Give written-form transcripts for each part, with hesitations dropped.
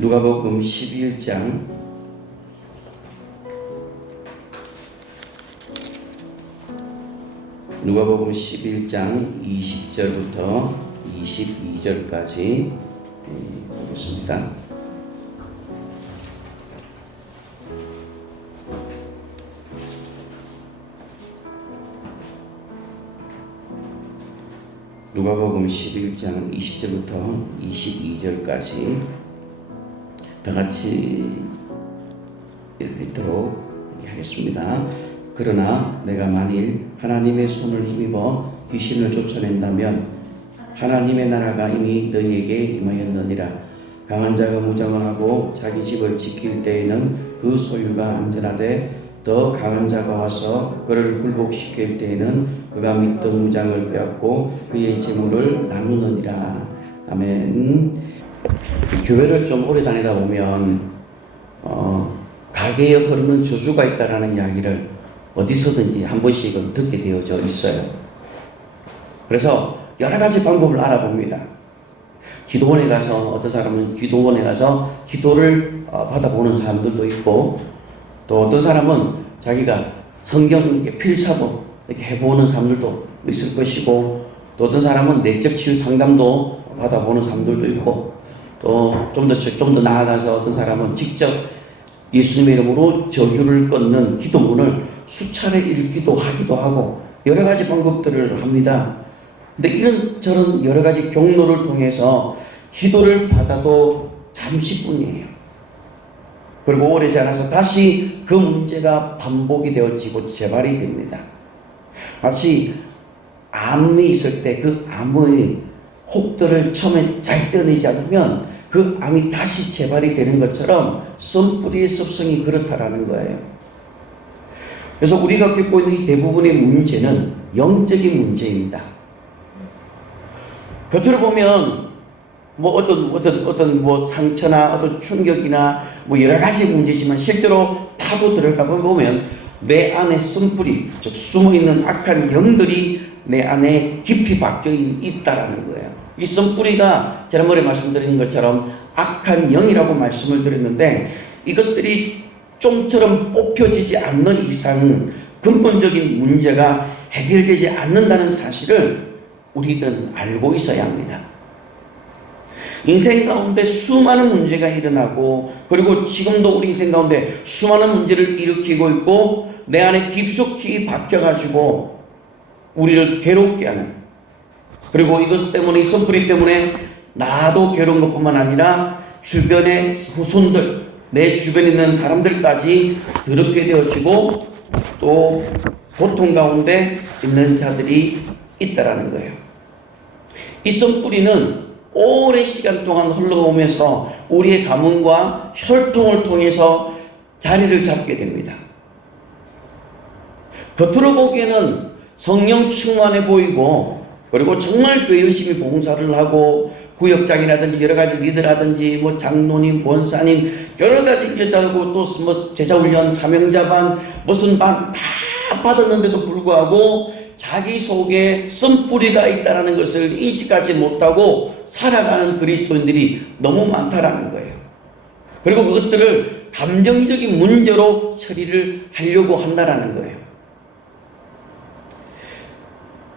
누가복음 11장 누가복음 11장 20절부터 22절까지 보겠습니다. 누가복음 11장 20절부터 22절까지 다 같이 읽도록 하겠습니다. 그러나 내가 만일 하나님의 손을 힘입어 귀신을 쫓아낸다면 하나님의 나라가 이미 너희에게 임하였느니라. 강한 자가 무장을 하고 자기 집을 지킬 때에는 그 소유가 안전하되 더 강한 자가 와서 그를 굴복시킬 때에는 그가 믿던 무장을 빼앗고 그의 재물을 나누느니라. 아멘. 교회를 좀 오래 다니다 보면 가게에 흐르는 저주가 있다라는 이야기를 어디서든지 한 번씩은 듣게 되어져 있어요. 그래서 여러 가지 방법을 알아봅니다. 기도원에 가서 어떤 사람은 기도원에 가서 기도를 받아보는 사람들도 있고, 또 어떤 사람은 자기가 성경 필사도 이렇게 해보는 사람들도 있을 것이고, 또 어떤 사람은 내적 치유 상담도 받아보는 사람들도 있고, 또 좀 더 나아가서 어떤 사람은 직접 예수님의 이름으로 저주를 끊는 기도문을 수차례 읽기도 하기도 하고 여러 가지 방법들을 합니다. 근데 이런저런 여러 가지 경로를 통해서 기도를 받아도 잠시뿐이에요. 그리고 오래지 않아서 다시 그 문제가 반복이 되어지고 재발이 됩니다. 마치 암이 있을 때 그 암의 혹들을 처음에 잘 떼어내지 않으면 그 암이 다시 재발이 되는 것처럼 썬뿌리의 습성이 그렇다라는 거예요. 그래서 우리가 겪고 있는 이 대부분의 문제는 영적인 문제입니다. 겉으로 보면 어떤 상처나 어떤 충격이나 여러 가지 문제지만 실제로 파고 들어가 보면 내 안에 썬뿌리, 즉 숨어있는 악한 영들이 내 안에 깊이 박혀 있다라는 거예요. 이 썬뿌리가 지난번에 말씀드린 것처럼 악한 영이라고 말씀을 드렸는데, 이것들이 좀처럼 뽑혀지지 않는 이상 근본적인 문제가 해결되지 않는다는 사실을 우리는 알고 있어야 합니다. 인생 가운데 수많은 문제가 일어나고, 그리고 지금도 우리 인생 가운데 수많은 문제를 일으키고 있고 내 안에 깊숙이 박혀가지고 우리를 괴롭게 하는, 그리고 이것 때문에, 이 썬뿌리 때문에 나도 괴로운 것뿐만 아니라 주변의 후손들, 내 주변에 있는 사람들까지 더럽게 되어지고 또 고통 가운데 있는 자들이 있다라는 거예요. 이 썬뿌리는 오랜 시간 동안 흘러오면서 우리의 가문과 혈통을 통해서 자리를 잡게 됩니다. 겉으로 보기에는 성령 충만해 보이고, 그리고 정말 교회 열심히 봉사를 하고 구역장이라든지 여러 가지 리더라든지 장로님, 권사님 여러 가지 여자고 또 제자훈련, 사명자반 무슨 반 다 받았는데도 불구하고 자기 속에 썬뿌리가 있다는 것을 인식하지 못하고 살아가는 그리스도인들이 너무 많다라는 거예요. 그리고 그것들을 감정적인 문제로 처리를 하려고 한다라는 거예요.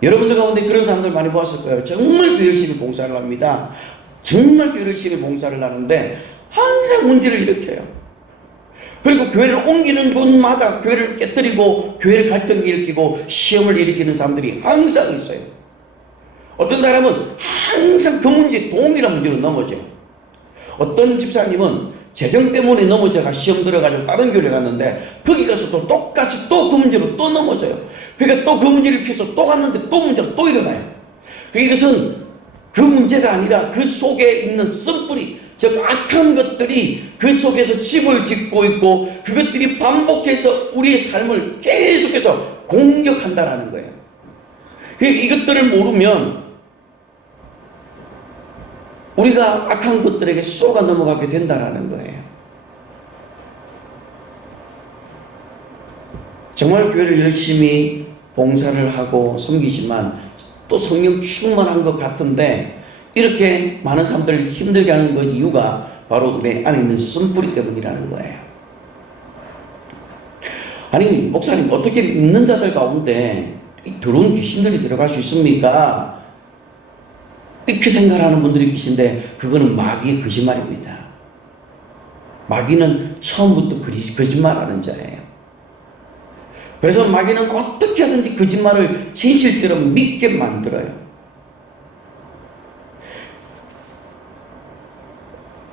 여러분들 가운데 그런 사람들 많이 보았을 거예요. 정말 교회 열심히 봉사를 합니다. 정말 교회 열심히 봉사를 하는데 항상 문제를 일으켜요. 그리고 교회를 옮기는 곳마다 교회를 깨뜨리고 교회를 갈등을 일으키고 시험을 일으키는 사람들이 항상 있어요. 어떤 사람은 항상 그 문제, 동일한 문제로 넘어져요. 어떤 집사님은 재정 때문에 넘어져가 시험 들어가지고 다른 교회를 갔는데 거기 가서 또 똑같이 또 그 문제로 또 넘어져요. 그러니까 또 그 문제를 피해서 또 갔는데 또 문제가 또 일어나요. 이것은 그 문제가 아니라 그 속에 있는 쓴뿌리, 즉 악한 것들이 그 속에서 집을 짓고 있고 그것들이 반복해서 우리의 삶을 계속해서 공격한다라는 거예요. 이것들을 모르면 우리가 악한 것들에게 쏘가 넘어가게 된다라는 거예요. 정말 교회를 열심히 봉사를 하고 섬기지만 또 성령 충만한 것 같은데 이렇게 많은 사람들을 힘들게 하는 그 이유가 바로 내 안에 있는 쓴뿌리 때문이라는 거예요. 아니 목사님 어떻게 믿는 자들 가운데 더러운 귀신들이 들어갈 수 있습니까? 이렇게 생각하는 분들이 계신데 그거는 마귀의 거짓말입니다. 마귀는 처음부터 거짓말하는 자예요. 그래서 마귀는 어떻게 하든지 거짓말을 진실처럼 믿게 만들어요.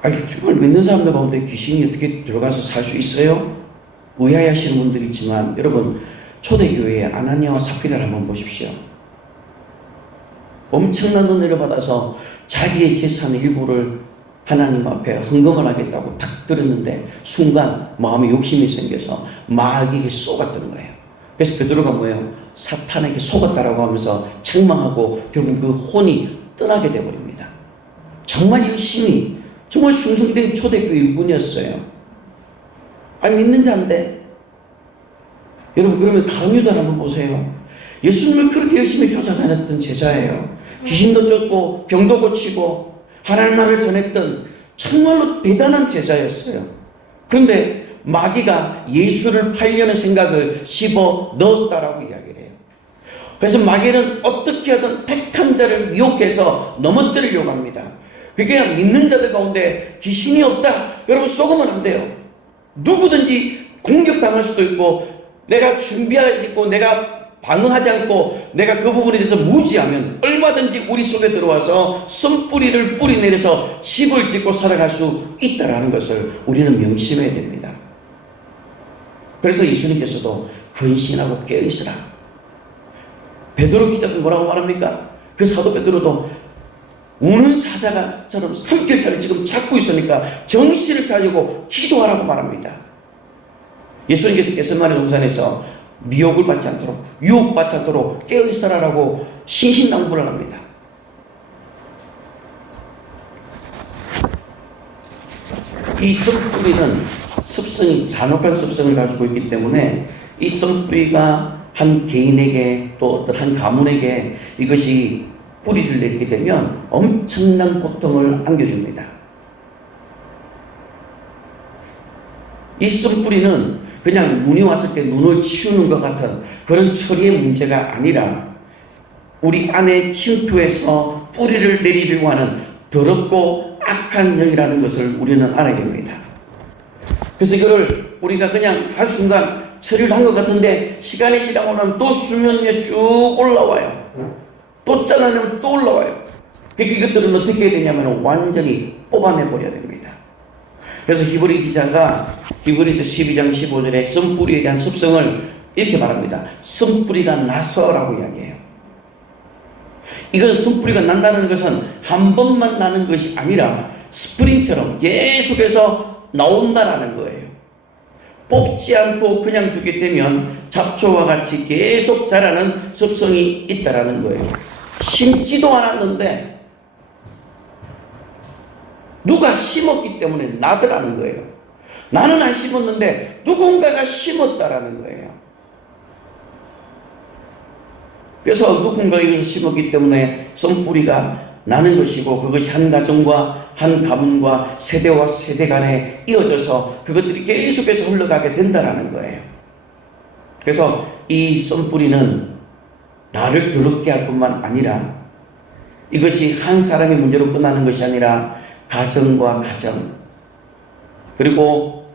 아니 정말 믿는 사람들 가운데 귀신이 어떻게 들어가서 살 수 있어요? 의아해하시는 분들이 있지만 여러분 초대교회의 아나니아와 삽비라를 한번 보십시오. 엄청난 은혜를 받아서 자기의 재산 일부를 하나님 앞에 헌금을 하겠다고 탁 들었는데 순간 마음에 욕심이 생겨서 마귀에게 속았던 거예요. 그래서 베드로가 뭐예요? 사탄에게 속았다라고 하면서 책망하고 결국 그 혼이 떠나게 되어버립니다. 정말 열심히 정말 충성된 초대교회 일꾼이었어요. 아니 믿는 자인데 여러분 그러면 가룟 유다를 한번 보세요. 예수님을 그렇게 열심히 쫓아다녔던 제자예요. 귀신도 쫓고 병도 고치고 하나님 나라를 전했던 정말로 대단한 제자였어요. 그런데 마귀가 예수를 팔려는 생각을 씹어 넣었다라고 이야기를 해요. 그래서 마귀는 어떻게 하든 택한 자를 미혹해서 넘어뜨리려고 합니다. 그게 믿는 자들 가운데 귀신이 없다. 여러분 속으면 안 돼요. 누구든지 공격당할 수도 있고 내가 준비하지 있고 내가 반응하지 않고 내가 그 부분에 대해서 무지하면 얼마든지 우리 속에 들어와서 쓴뿌리를 뿌리내려서 집을 짓고 살아갈 수 있다는 것을 우리는 명심해야 됩니다. 그래서 예수님께서도 근신하고 깨어있으라. 베드로 기자도 뭐라고 말합니까? 그 사도 베드로도 우는 사자처럼 삼킬차를 지금 잡고 있으니까 정신을 차리고 기도하라고 말합니다. 예수님께서 겟세마네 동산에서 미혹을 받지 않도록 유혹받지 않도록 깨어있어라라고 신신당부를 합니다. 이 쓴뿌리는 습성이 잔혹한 습성을 가지고 있기 때문에 이 쓴뿌리가 한 개인에게 또 어떤 한 가문에게 이것이 뿌리를 내리게 되면 엄청난 고통을 안겨줍니다. 이 쓴뿌리는 그냥 눈이 왔을 때 눈을 치우는 것 같은 그런 처리의 문제가 아니라 우리 안에 침투해서 뿌리를 내리려고 하는 더럽고 악한 영이라는 것을 우리는 알아야 됩니다. 그래서 이거를 우리가 그냥 한순간 처리를 한 것 같은데 시간이 지나고 나면 또 수면 위에 쭉 올라와요. 또 잘라내면 또 올라와요. 이것들은 어떻게 해야 되냐면 완전히 뽑아내버려야 됩니다. 그래서 히브리 기자가 히브리서 12장 15절에 쓴뿌리에 대한 습성을 이렇게 말합니다. 쓴뿌리가 나서라고 이야기해요. 이건 쓴뿌리가 난다는 것은 한 번만 나는 것이 아니라 스프링처럼 계속해서 나온다라는 거예요. 뽑지 않고 그냥 두게 되면 잡초와 같이 계속 자라는 습성이 있다라는 거예요. 심지도 않았는데 누가 심었기 때문에 나더라는 거예요. 나는 안 심었는데 누군가가 심었다라는 거예요. 그래서 누군가가 이것을 심었기 때문에 쓴뿌리가 나는 것이고 그것이 한 가정과 한 가문과 세대와 세대 간에 이어져서 그것들이 계속해서 흘러가게 된다라는 거예요. 그래서 이 쓴뿌리는 나를 더럽게 할 뿐만 아니라 이것이 한 사람의 문제로 끝나는 것이 아니라 가정과 가정 그리고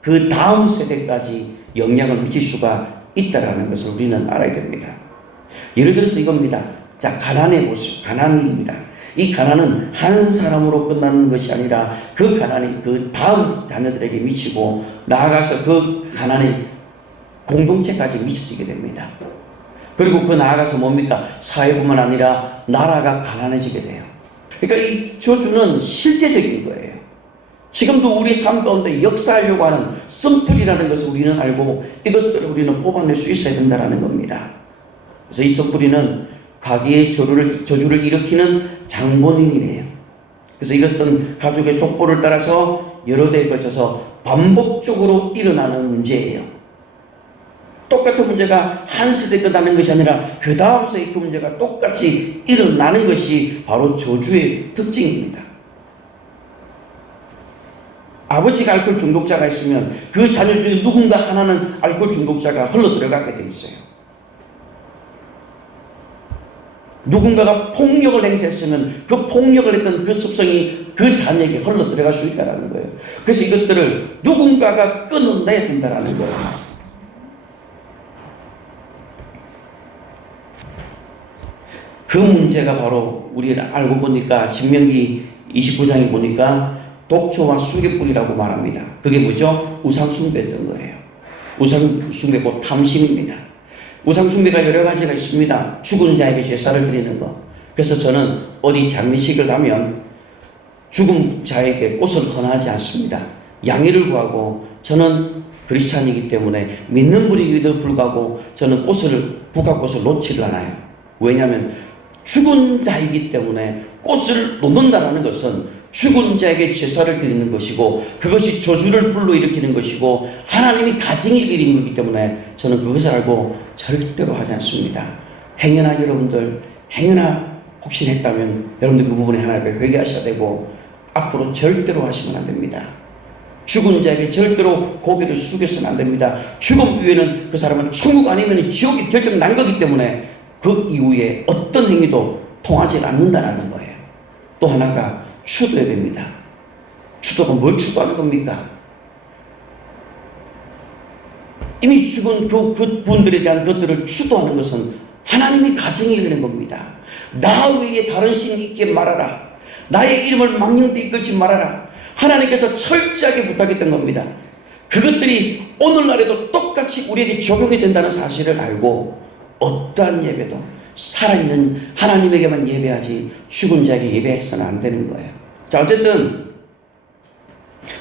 그 다음 세대까지 영향을 미칠 수가 있다는 것을 우리는 알아야 됩니다. 예를 들어서 이겁니다. 자, 가난해 보십시오. 가난입니다. 이 가난은 한 사람으로 끝나는 것이 아니라 그 가난이 그 다음 자녀들에게 미치고 나아가서 그 가난이 공동체까지 미쳐지게 됩니다. 그리고 그 나아가서 뭡니까? 사회뿐만 아니라 나라가 가난해지게 돼요. 그러니까 이 저주는 실제적인 거예요. 지금도 우리 삶 가운데 역사하려고 하는 썸뿌리라는 것을 우리는 알고 이것들을 우리는 뽑아낼 수 있어야 된다는 겁니다. 그래서 이 썸뿌리는 가계의 저주를 일으키는 장본인이래요. 그래서 이것은 가족의 족보를 따라서 여러 대에 걸쳐서 반복적으로 일어나는 문제예요. 똑같은 문제가 한 세대에 끝나는 것이 아니라 그 다음 세대 그 문제가 똑같이 일어나는 것이 바로 저주의 특징입니다. 아버지가 알코올 중독자가 있으면 그 자녀 중에 누군가 하나는 알코올 중독자가 흘러 들어가게 돼 있어요. 누군가가 폭력을 행사했으면 그 폭력을 했던 그 습성이 그 자녀에게 흘러 들어갈 수 있다는 거예요. 그래서 이것들을 누군가가 끊어내야 된다는 거예요. 그 문제가 바로 우리가 알고 보니까 신명기 29장에 보니까 독초와 수개뿔이라고 말합니다. 그게 뭐죠? 우상숭배였던 거예요. 우상숭배고 탐심입니다. 우상숭배가 여러 가지가 있습니다. 죽은 자에게 제사를 드리는 것. 그래서 저는 어디 장례식을 하면 죽은 자에게 꽃을 헌하지 않습니다. 양해를 구하고 저는 크리스찬이기 때문에 믿는 분이기도 불구하고 저는 국화꽃을 놓지를 않아요. 왜냐하면 죽은 자이기 때문에 꽃을 놓는다는 것은 죽은 자에게 제사를 드리는 것이고 그것이 저주를 불러일으키는 것이고 하나님이 가증을 일으키는 것이기 때문에 저는 그것을 알고 절대로 하지 않습니다. 행여나 여러분들 혹시 했다면 여러분들 그 부분에 하나님께 회개하셔야 되고 앞으로 절대로 하시면 안 됩니다. 죽은 자에게 절대로 고개를 숙여서는 안 됩니다. 죽음 이후에는 그 사람은 천국 아니면 지옥이 결정 난 거기 때문에 그 이후에 어떤 행위도 통하지 않는다는 거예요. 또 하나가 추도해야 됩니다. 추도가 뭘 추도하는 겁니까? 이미 죽은 그 분들에 대한 것들을 추도하는 것은 하나님이 가정이 되는 겁니다. 나 외에 다른 신이 있게 말하라. 나의 이름을 망령되이 이끌지 말아라. 하나님께서 철저하게 부탁했던 겁니다. 그것들이 오늘날에도 똑같이 우리에게 적용이 된다는 사실을 알고 어떠한 예배도 살아있는 하나님에게만 예배하지 죽은 자에게 예배해서는 안 되는 거예요. 자, 어쨌든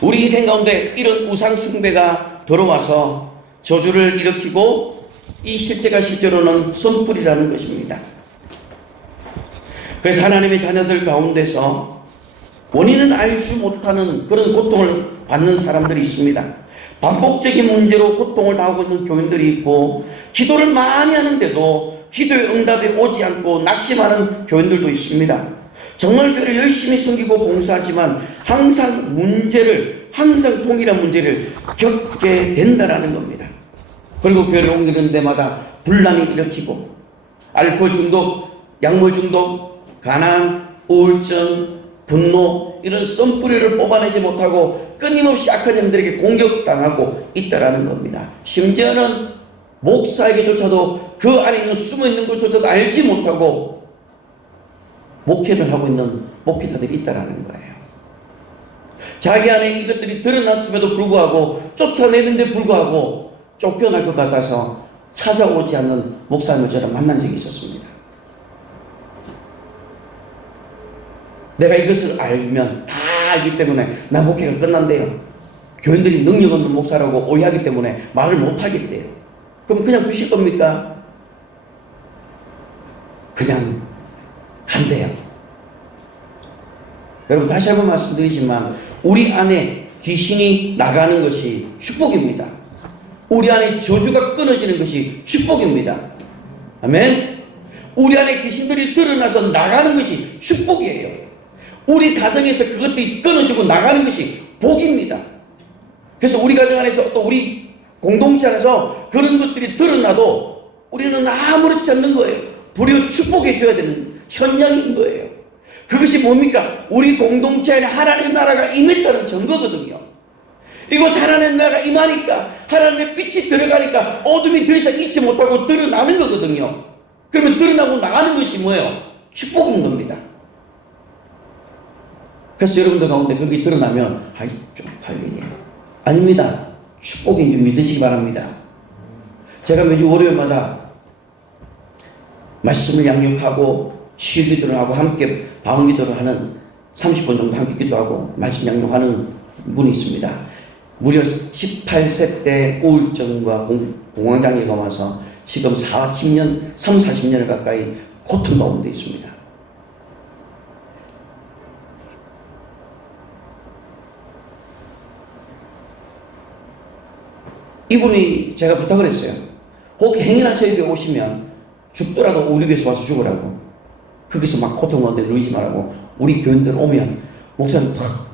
우리 인생 가운데 이런 우상 숭배가 들어와서 저주를 일으키고 이 실제가 실제로는 선풀이라는 것입니다. 그래서 하나님의 자녀들 가운데서 원인은 알지 못하는 그런 고통을 받는 사람들이 있습니다. 반복적인 문제로 고통을 당하고 있는 교인들이 있고 기도를 많이 하는데도 기도의 응답이 오지 않고 낙심하는 교인들도 있습니다. 정말 교회를 열심히 섬기고 봉사하지만 항상 동일한 문제를 겪게 된다는 겁니다. 그리고 교회를 옮기는 데마다 분란이 일으키고 알코올 중독, 약물 중독, 가난, 우울증, 분노 이런 썸뿌리를 뽑아내지 못하고 끊임없이 악한 영들에게 공격당하고 있다는 겁니다. 심지어는 목사에게조차도 그 안에 있는 숨어있는 것조차도 알지 못하고 목회를 하고 있는 목회자들이 있다는 거예요. 자기 안에 이것들이 드러났음에도 불구하고 쫓아내는데 불구하고 쫓겨날 것 같아서 찾아오지 않는 목사님을 저는 만난 적이 있었습니다. 내가 이것을 알면 다 알기 때문에 나 목회가 끝난대요. 교인들이 능력 없는 목사라고 오해하기 때문에 말을 못하겠대요. 그럼 그냥 두실 겁니까? 그냥 간대요. 여러분 다시 한번 말씀드리지만 우리 안에 귀신이 나가는 것이 축복입니다. 우리 안에 저주가 끊어지는 것이 축복입니다. 아멘. 우리 안에 귀신들이 드러나서 나가는 것이 축복이에요. 우리 가정에서 그것들이 끊어지고 나가는 것이 복입니다. 그래서 우리 가정 안에서 또 우리 공동체 안에서 그런 것들이 드러나도 우리는 아무렇지 않는 거예요. 도리어 축복해 줘야 되는 현장인 거예요. 그것이 뭡니까? 우리 공동체 안에 하나님의 나라가 임했다는 증거거든요. 이곳 하나님의 나라가 임하니까 하나님의 빛이 들어가니까 어둠이 더 이상 있지 못하고 드러나는 거거든요. 그러면 드러나고 나가는 것이 뭐예요? 축복인 겁니다. 그래서 여러분들 가운데 그게 드러나면 아이 쪽팔리게 아닙니다. 축복인 줄 믿으시기 바랍니다. 제가 매주 월요일마다 말씀을 양육하고 치유기도를 하고 함께 방언기도를 하는 30분 정도 함께 기도하고 말씀 양육하는 분이 있습니다. 무려 18세 때 우울증과 공황장애가 와서 지금 40년을 가까이 고통 가운데 있습니다. 이분이 제가 부탁을 했어요. 혹 행인한 저에게 오시면 죽더라도 우리 교회에서 와서 죽으라고. 거기서 막 고통 가운데 누이지 말라고. 우리 교인들 오면 목사님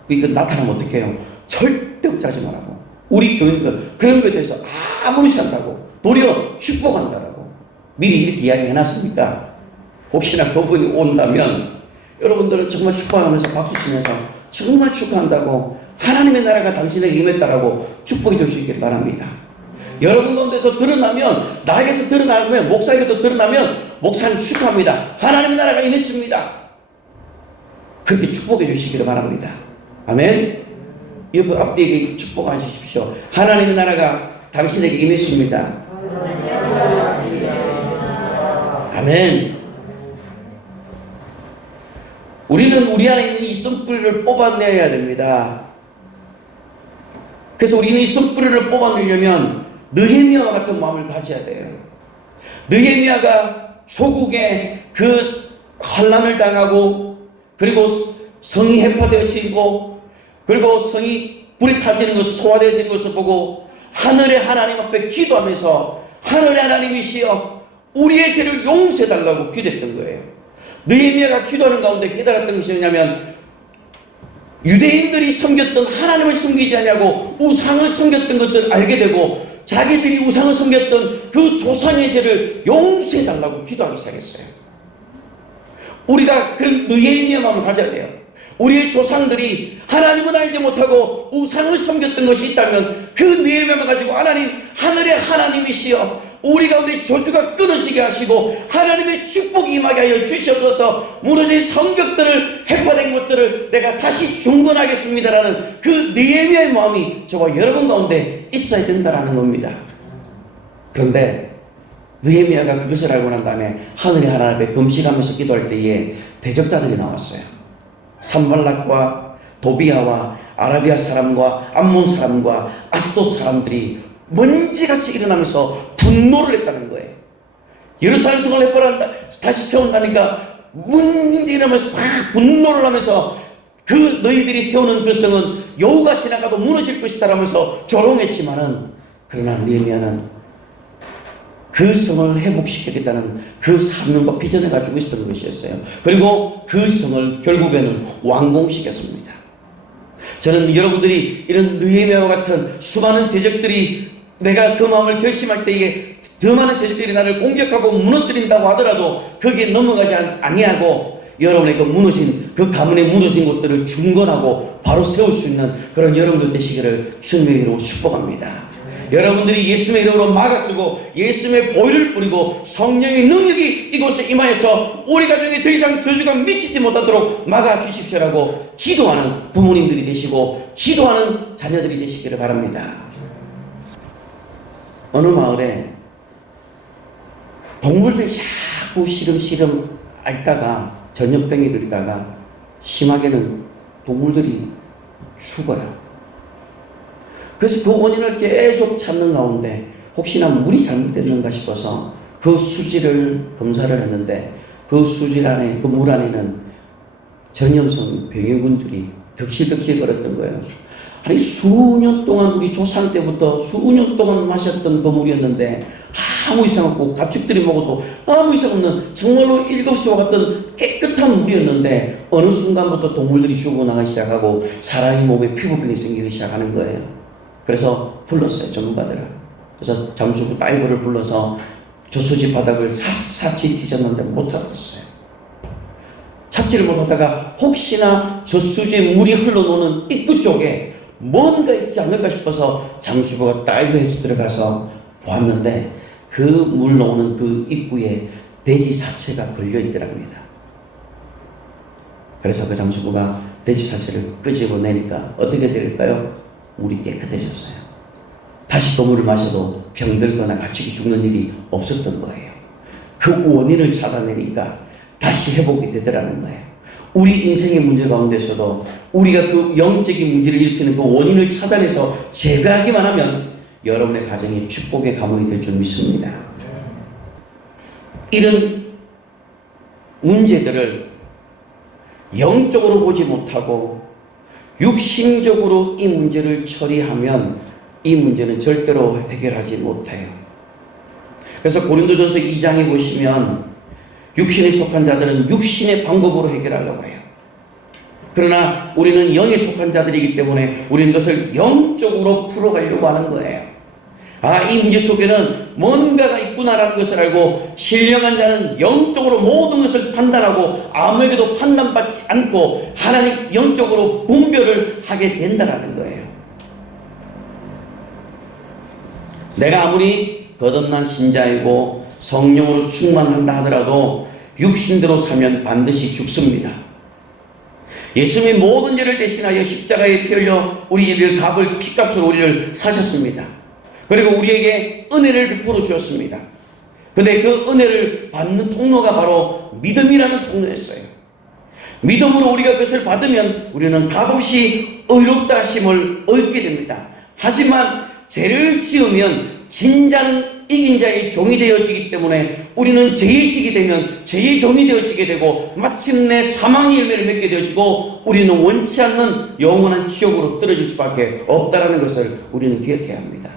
이거 나타나면 어떡해요? 절대 억지하지 말라고. 우리 교인들 그런 거에 대해서 아무렇지 않다고. 도리어 축복한다라고. 미리 이렇게 이야기해놨으니까 혹시나 그분이 온다면 여러분들은 정말 축복하면서 박수치면서 정말 축하한다고 하나님의 나라가 당신에게 임했다라고 축복해 줄 수 있길 바랍니다. 여러분 가운데서 드러나면, 나에게서 드러나면, 목사에게도 드러나면 목사님 축하합니다. 하나님의 나라가 임했습니다. 그렇게 축복해 주시기를 바랍니다. 아멘. 옆에 앞뒤에게 축복하십시오. 하나님의 나라가 당신에게 임했습니다. 아멘. 우리는 우리 안에 있는 이 씀뿌리를 뽑아내야 됩니다. 그래서 우리는 이 씀뿌리를 뽑아내려면 느헤미야와 같은 마음을 가져야 돼요. 느헤미야가 조국에 그 환난을 당하고 그리고 성이 해파되어지고 그리고 성이 불이 타지는 것을 소화되어지는 것을 보고 하늘의 하나님 앞에 기도하면서 하늘의 하나님이시여 우리의 죄를 용서해달라고 기도했던 거예요. 느헤미야가 기도하는 가운데 깨달았던 것이 뭐냐면 유대인들이 섬겼던 하나님을 섬기지 않냐고 우상을 섬겼던 것들을 알게 되고 자기들이 우상을 섬겼던 그 조상의 죄를 용서해달라고 기도하기 시작했어요. 우리가 그런 느헤미야 마음을 가져야 돼요. 우리의 조상들이 하나님을 알지 못하고 우상을 섬겼던 것이 있다면 그 느헤미야만 가지고 하나님 하늘의 하나님이시여 우리 가운데 저주가 끊어지게 하시고 하나님의 축복이 임하게 하여 주시옵소서. 무너진 성벽들을 해파된 것들을 내가 다시 중건하겠습니다라는 그 느헤미야의 마음이 저와 여러분 가운데 있어야 된다라는 겁니다. 그런데 느헤미야가 그것을 알고 난 다음에 하늘의 하나님 앞에 금식하면서 기도할 때에 대적자들이 나왔어요. 산발락과 도비아와 아라비아 사람과 암몬 사람과 아스돗 사람들이 먼지같이 일어나면서 분노를 했다는 거예요. 예루살렘 성을 해버린다, 다시 세운다니까 문제 일어나면서 막 분노를 하면서 그 너희들이 세우는 그 성은 여우가 지나가도 무너질 것이다 라면서 조롱했지만은 그러나 느헤미야는 그 성을 회복시키겠다는 그 사명과 비전을 가지고 있었던 것이었어요. 그리고 그 성을 결국에는 완공시켰습니다. 저는 여러분들이 이런 느헤미야와 같은 수많은 대적들이 내가 그 마음을 결심할 때에 더 많은 대적들이 나를 공격하고 무너뜨린다고 하더라도 거기에 넘어가지 아니하고 여러분의 그 무너진 그 가문에 무너진 것들을 중건하고 바로 세울 수 있는 그런 여러분들 되시기를 주님의 이름으로 축복합니다. 여러분들이 예수님의 이름으로 막아쓰고 예수님의 보혈을 뿌리고 성령의 능력이 이곳에 임하여서 우리 가정에 더 이상 저주가 미치지 못하도록 막아주십시오라고 기도하는 부모님들이 되시고 기도하는 자녀들이 되시기를 바랍니다. 어느 마을에 동물들이 자꾸 시름시름 앓다가 전염병이 걸리다가 심하게는 동물들이 죽어요. 그래서 그 원인을 계속 찾는 가운데 혹시나 물이 잘못됐는가 싶어서 그 수지를 검사를 했는데 그 수질 안에, 그 물 안에는 전염성 병균들이 득실득실 거렸던 거예요. 아니 수년 동안 우리 조상 때부터 수년 동안 마셨던 그 물이었는데 아무 이상 없고 가축들이 먹어도 아무 이상 없는 정말로 일급수와 같은 깨끗한 물이었는데 어느 순간부터 동물들이 죽어나가기 시작하고 사람의 몸에 피부병이 생기기 시작하는 거예요. 그래서 불렀어요, 전문가들을. 그래서 잠수부 다이버를 불러서 저수지 바닥을 샅샅이 뒤졌는데 못 찾았어요. 찾지를 못하다가 혹시나 저수지에 물이 흘러놓는 입구 쪽에 뭔가 있지 않을까 싶어서 잠수부가 다이브해서 들어가서 보았는데 그 물 나오는 그 입구에 돼지 사체가 걸려 있더랍니다. 그래서 그 잠수부가 돼지 사체를 끄집어내니까 어떻게 될까요? 물이 깨끗해졌어요. 다시 또 물을 마셔도 병들거나 갇히게 죽는 일이 없었던 거예요. 그 원인을 찾아내니까 다시 회복이 되더라는 거예요. 우리 인생의 문제 가운데서도 우리가 그 영적인 문제를 일으키는 그 원인을 찾아내서 제거하기만 하면 여러분의 가정이 축복의 가문이 될 줄 믿습니다. 이런 문제들을 영적으로 보지 못하고 육신적으로 이 문제를 처리하면 이 문제는 절대로 해결하지 못해요. 그래서 고린도전서 2장에 보시면 육신에 속한 자들은 육신의 방법으로 해결하려고 해요. 그러나 우리는 영에 속한 자들이기 때문에 우리는 그것을 영적으로 풀어가려고 하는 거예요. 이 문제 속에는 뭔가가 있구나라는 것을 알고 신령한 자는 영적으로 모든 것을 판단하고 아무에게도 판단받지 않고 하나님 영적으로 분별을 하게 된다는 거예요. 내가 아무리 거듭난 신자이고 성령으로 충만한다 하더라도 육신대로 살면 반드시 죽습니다. 예수님이 모든 죄를 대신하여 십자가에 피 흘려 우리를 값을 피값으로 우리를 사셨습니다. 그리고 우리에게 은혜를 베풀어 주었습니다. 근데 그 은혜를 받는 통로가 바로 믿음이라는 통로였어요. 믿음으로 우리가 그것을 받으면 우리는 값없이 의롭다 하심을 얻게 됩니다. 하지만 죄를 지으면 진자는 이긴 자의 종이 되어지기 때문에 우리는 죄의 직이 되면 죄의 종이 되어지게 되고 마침내 사망의 열매를 맺게 되어지고 우리는 원치 않는 영원한 지옥으로 떨어질 수밖에 없다는 것을 우리는 기억해야 합니다.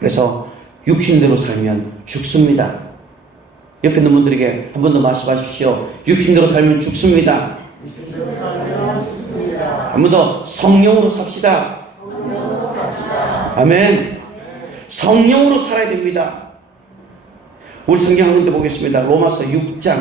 그래서 육신대로 살면 죽습니다. 옆에 있는 분들에게 한 번 더 말씀하십시오. 육신대로 살면 죽습니다. 한 번 더 성령으로 삽시다. 아멘. 성령으로 살아야 됩니다. 우리 성경 한 군데 보겠습니다. 로마서 6장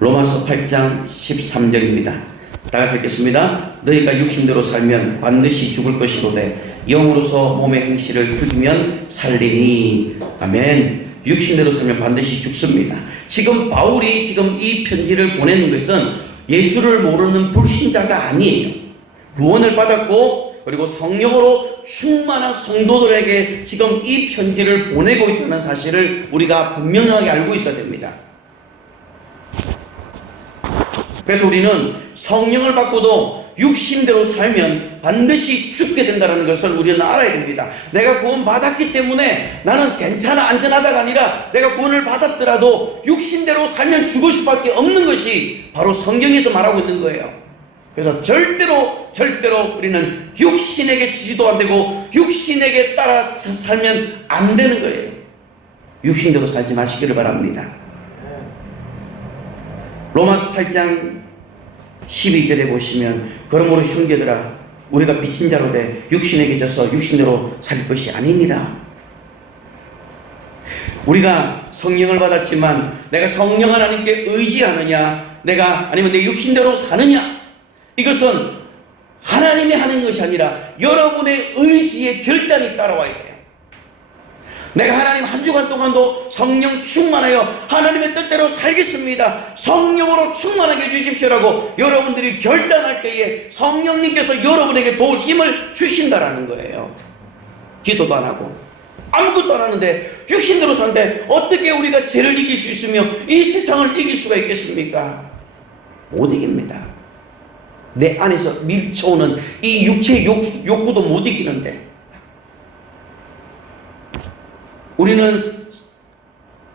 로마서 8장 13절입니다. 다 같이 읽겠습니다. 너희가 육신대로 살면 반드시 죽을 것이로되 영으로서 몸의 행실을 죽이면 살리니. 아멘. 육신대로 살면 반드시 죽습니다. 지금 바울이 지금 이 편지를 보내는 것은 예수를 모르는 불신자가 아니에요. 구원을 받았고 그리고 성령으로 충만한 성도들에게 지금 이 편지를 보내고 있다는 사실을 우리가 분명하게 알고 있어야 됩니다. 그래서 우리는 성령을 받고도 육신대로 살면 반드시 죽게 된다는 것을 우리는 알아야 됩니다. 내가 구원 받았기 때문에 나는 괜찮아 안전하다가 아니라 내가 구원을 받았더라도 육신대로 살면 죽을 수밖에 없는 것이 바로 성경에서 말하고 있는 거예요. 그래서 절대로 우리는 육신에게 지지도 안 되고 육신에게 따라 살면 안 되는 거예요. 육신대로 살지 마시기를 바랍니다. 로마서 8장 12절에 보시면 그러므로 형제들아 우리가 빚진 자로 돼 육신에게 져서 육신대로 살 것이 아니니라. 우리가 성령을 받았지만 내가 성령 하나님께 의지하느냐 아니면 내 육신대로 사느냐, 이것은 하나님이 하는 것이 아니라 여러분의 의지의 결단이 따라와야 돼요. 내가 하나님 한 주간 동안도 성령 충만하여 하나님의 뜻대로 살겠습니다, 성령으로 충만하게 해주십시오라고 여러분들이 결단할 때에 성령님께서 여러분에게 도울 힘을 주신다라는 거예요. 기도도 안 하고 아무것도 안 하는데 육신대로 사는데 어떻게 우리가 죄를 이길 수 있으며 이 세상을 이길 수가 있겠습니까? 못 이깁니다. 내 안에서 밀쳐오는 이 육체의 욕구도 못 이기는데, 우리는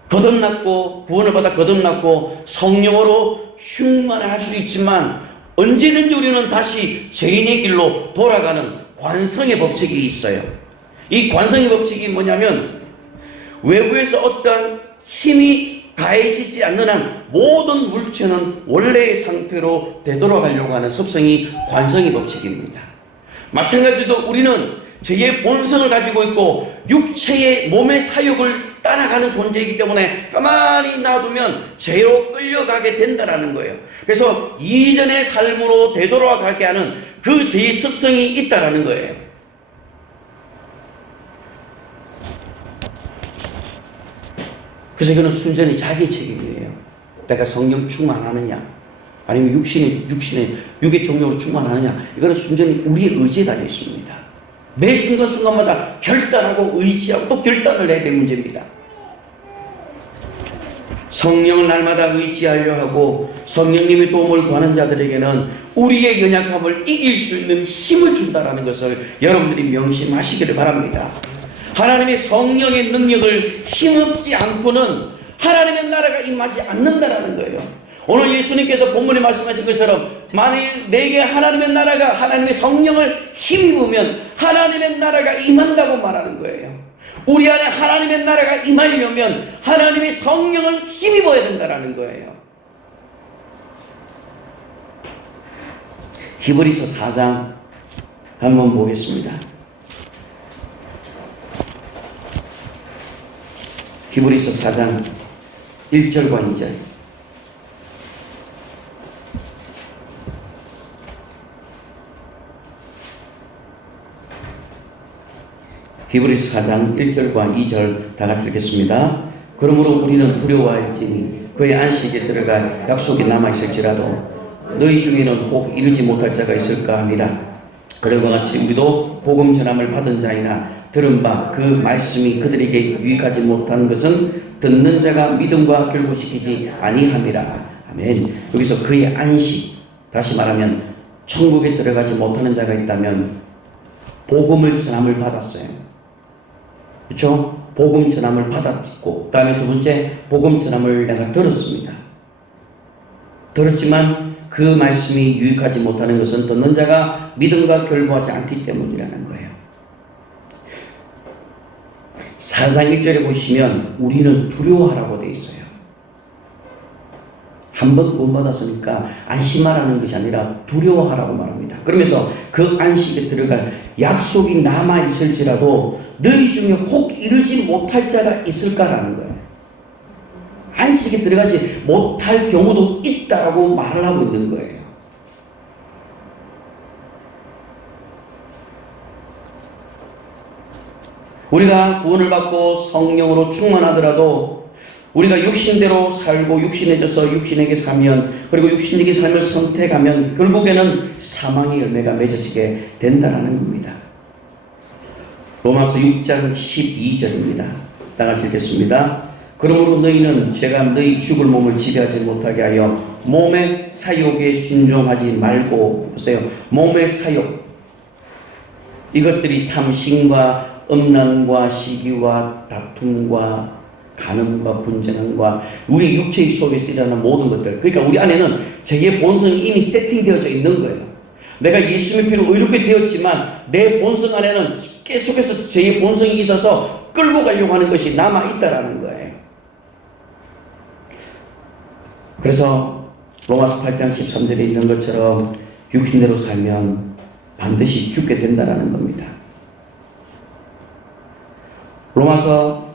거듭났고 구원을 받아 거듭났고 성령으로 충만할 수 있지만 언제든지 우리는 다시 죄인의 길로 돌아가는 관성의 법칙이 있어요. 이 관성의 법칙이 뭐냐면 외부에서 어떤 힘이 가해지지 않는 한 모든 물체는 원래의 상태로 되돌아가려고 하는 습성이 관성의 법칙입니다. 마찬가지로 우리는 죄의 본성을 가지고 있고 육체의 몸의 사욕을 따라가는 존재이기 때문에 가만히 놔두면 죄로 끌려가게 된다는 거예요. 그래서 이전의 삶으로 되돌아가게 하는 그 죄의 습성이 있다는 거예요. 그래서 이거는 순전히 자기 책임이에요. 내가 성령 충만하느냐, 아니면 육의 정력으로 충만하느냐, 이거는 순전히 우리의 의지에 달려 있습니다. 매 순간순간마다 결단하고 의지하고 또 결단을 해야 될 문제입니다. 성령을 날마다 의지하려 하고 성령님의 도움을 구하는 자들에게는 우리의 연약함을 이길 수 있는 힘을 준다는 것을 여러분들이 명심하시기를 바랍니다. 하나님의 성령의 능력을 힘없지 않고는 하나님의 나라가 임하지 않는다는 거예요. 오늘 예수님께서 본문에 말씀하신 것처럼 만일 내게 하나님의 나라가, 하나님의 성령을 힘입으면 하나님의 나라가 임한다고 말하는 거예요. 우리 안에 하나님의 나라가 임하려면 하나님의 성령을 힘입어야 된다는 거예요. 히브리서 4장 한번 보겠습니다. 히브리서 4장 1절과 2절. 히브리서 4장 1절과 2절 다 같이 읽겠습니다. 그러므로 우리는 두려워할지니 그의 안식에 들어갈 약속이 남아있을지라도 너희 중에는 혹 이르지 못할 자가 있을까 함이라. 그들과 같이 우리도 복음 전함을 받은 자이나 들은 바 그 말씀이 그들에게 유익하지 못한 것은 듣는 자가 믿음과 결부시키지 아니함이라. 아멘. 여기서 그의 안식, 다시 말하면 천국에 들어가지 못하는 자가 있다면 복음을 전함을 받았어요. 그렇죠? 복음 전함을 받았고, 그 다음에 두 번째, 복음 전함을 내가 들었습니다. 들었지만 그 말씀이 유익하지 못하는 것은 듣는 자가 믿음과 결부하지 않기 때문이라는 거예요. 4장 1절에 보시면 우리는 두려워하라고 되어 있어요. 한 번 구원받았으니까 안심하라는 것이 아니라 두려워하라고 말합니다. 그러면서 그 안식에 들어갈 약속이 남아있을지라도 너희 중에 혹 이르지 못할 자가 있을까라는 거예요. 안식에 들어가지 못할 경우도 있다고 말을 하고 있는 거예요. 우리가 구원을 받고 성령으로 충만하더라도 우리가 육신대로 살고 육신해져서 육신에게 사면, 그리고 육신에게 삶을 선택하면 결국에는 사망의 열매가 맺어지게 된다는 겁니다. 로마서 6장 12절입니다. 다 같이 읽겠습니다. 그러므로 너희는 죄가 너희 죽을 몸을 지배하지 못하게 하여 몸의 사욕에 순종하지 말고, 보세요. 몸의 사욕, 이것들이 탐심과 음란과 시기와 다툼과 간음과 분쟁과 우리 육체의 속에서 일어나는 모든 것들, 그러니까 우리 안에는 죄의 본성이 이미 세팅되어져 있는 거예요. 내가 예수님의 피로 의롭게 되었지만 내 본성 안에는 계속해서 죄의 본성이 있어서 끌고 가려고 하는 것이 남아있다라는 거예요. 그래서 로마서 8장 13절에 있는 것처럼 육신대로 살면 반드시 죽게 된다라는 겁니다. 로마서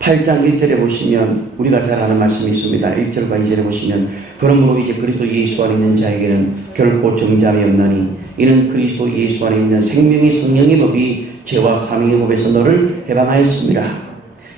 8장 1절에 보시면 우리가 잘 아는 말씀이 있습니다. 1절과 2절에 보시면 그러므로 이제 그리스도 예수 안에 있는 자에게는 결코 정죄함이 없나니 이는 그리스도 예수 안에 있는 생명의 성령의 법이 죄와 사망의 법에서 너를 해방하였습니다.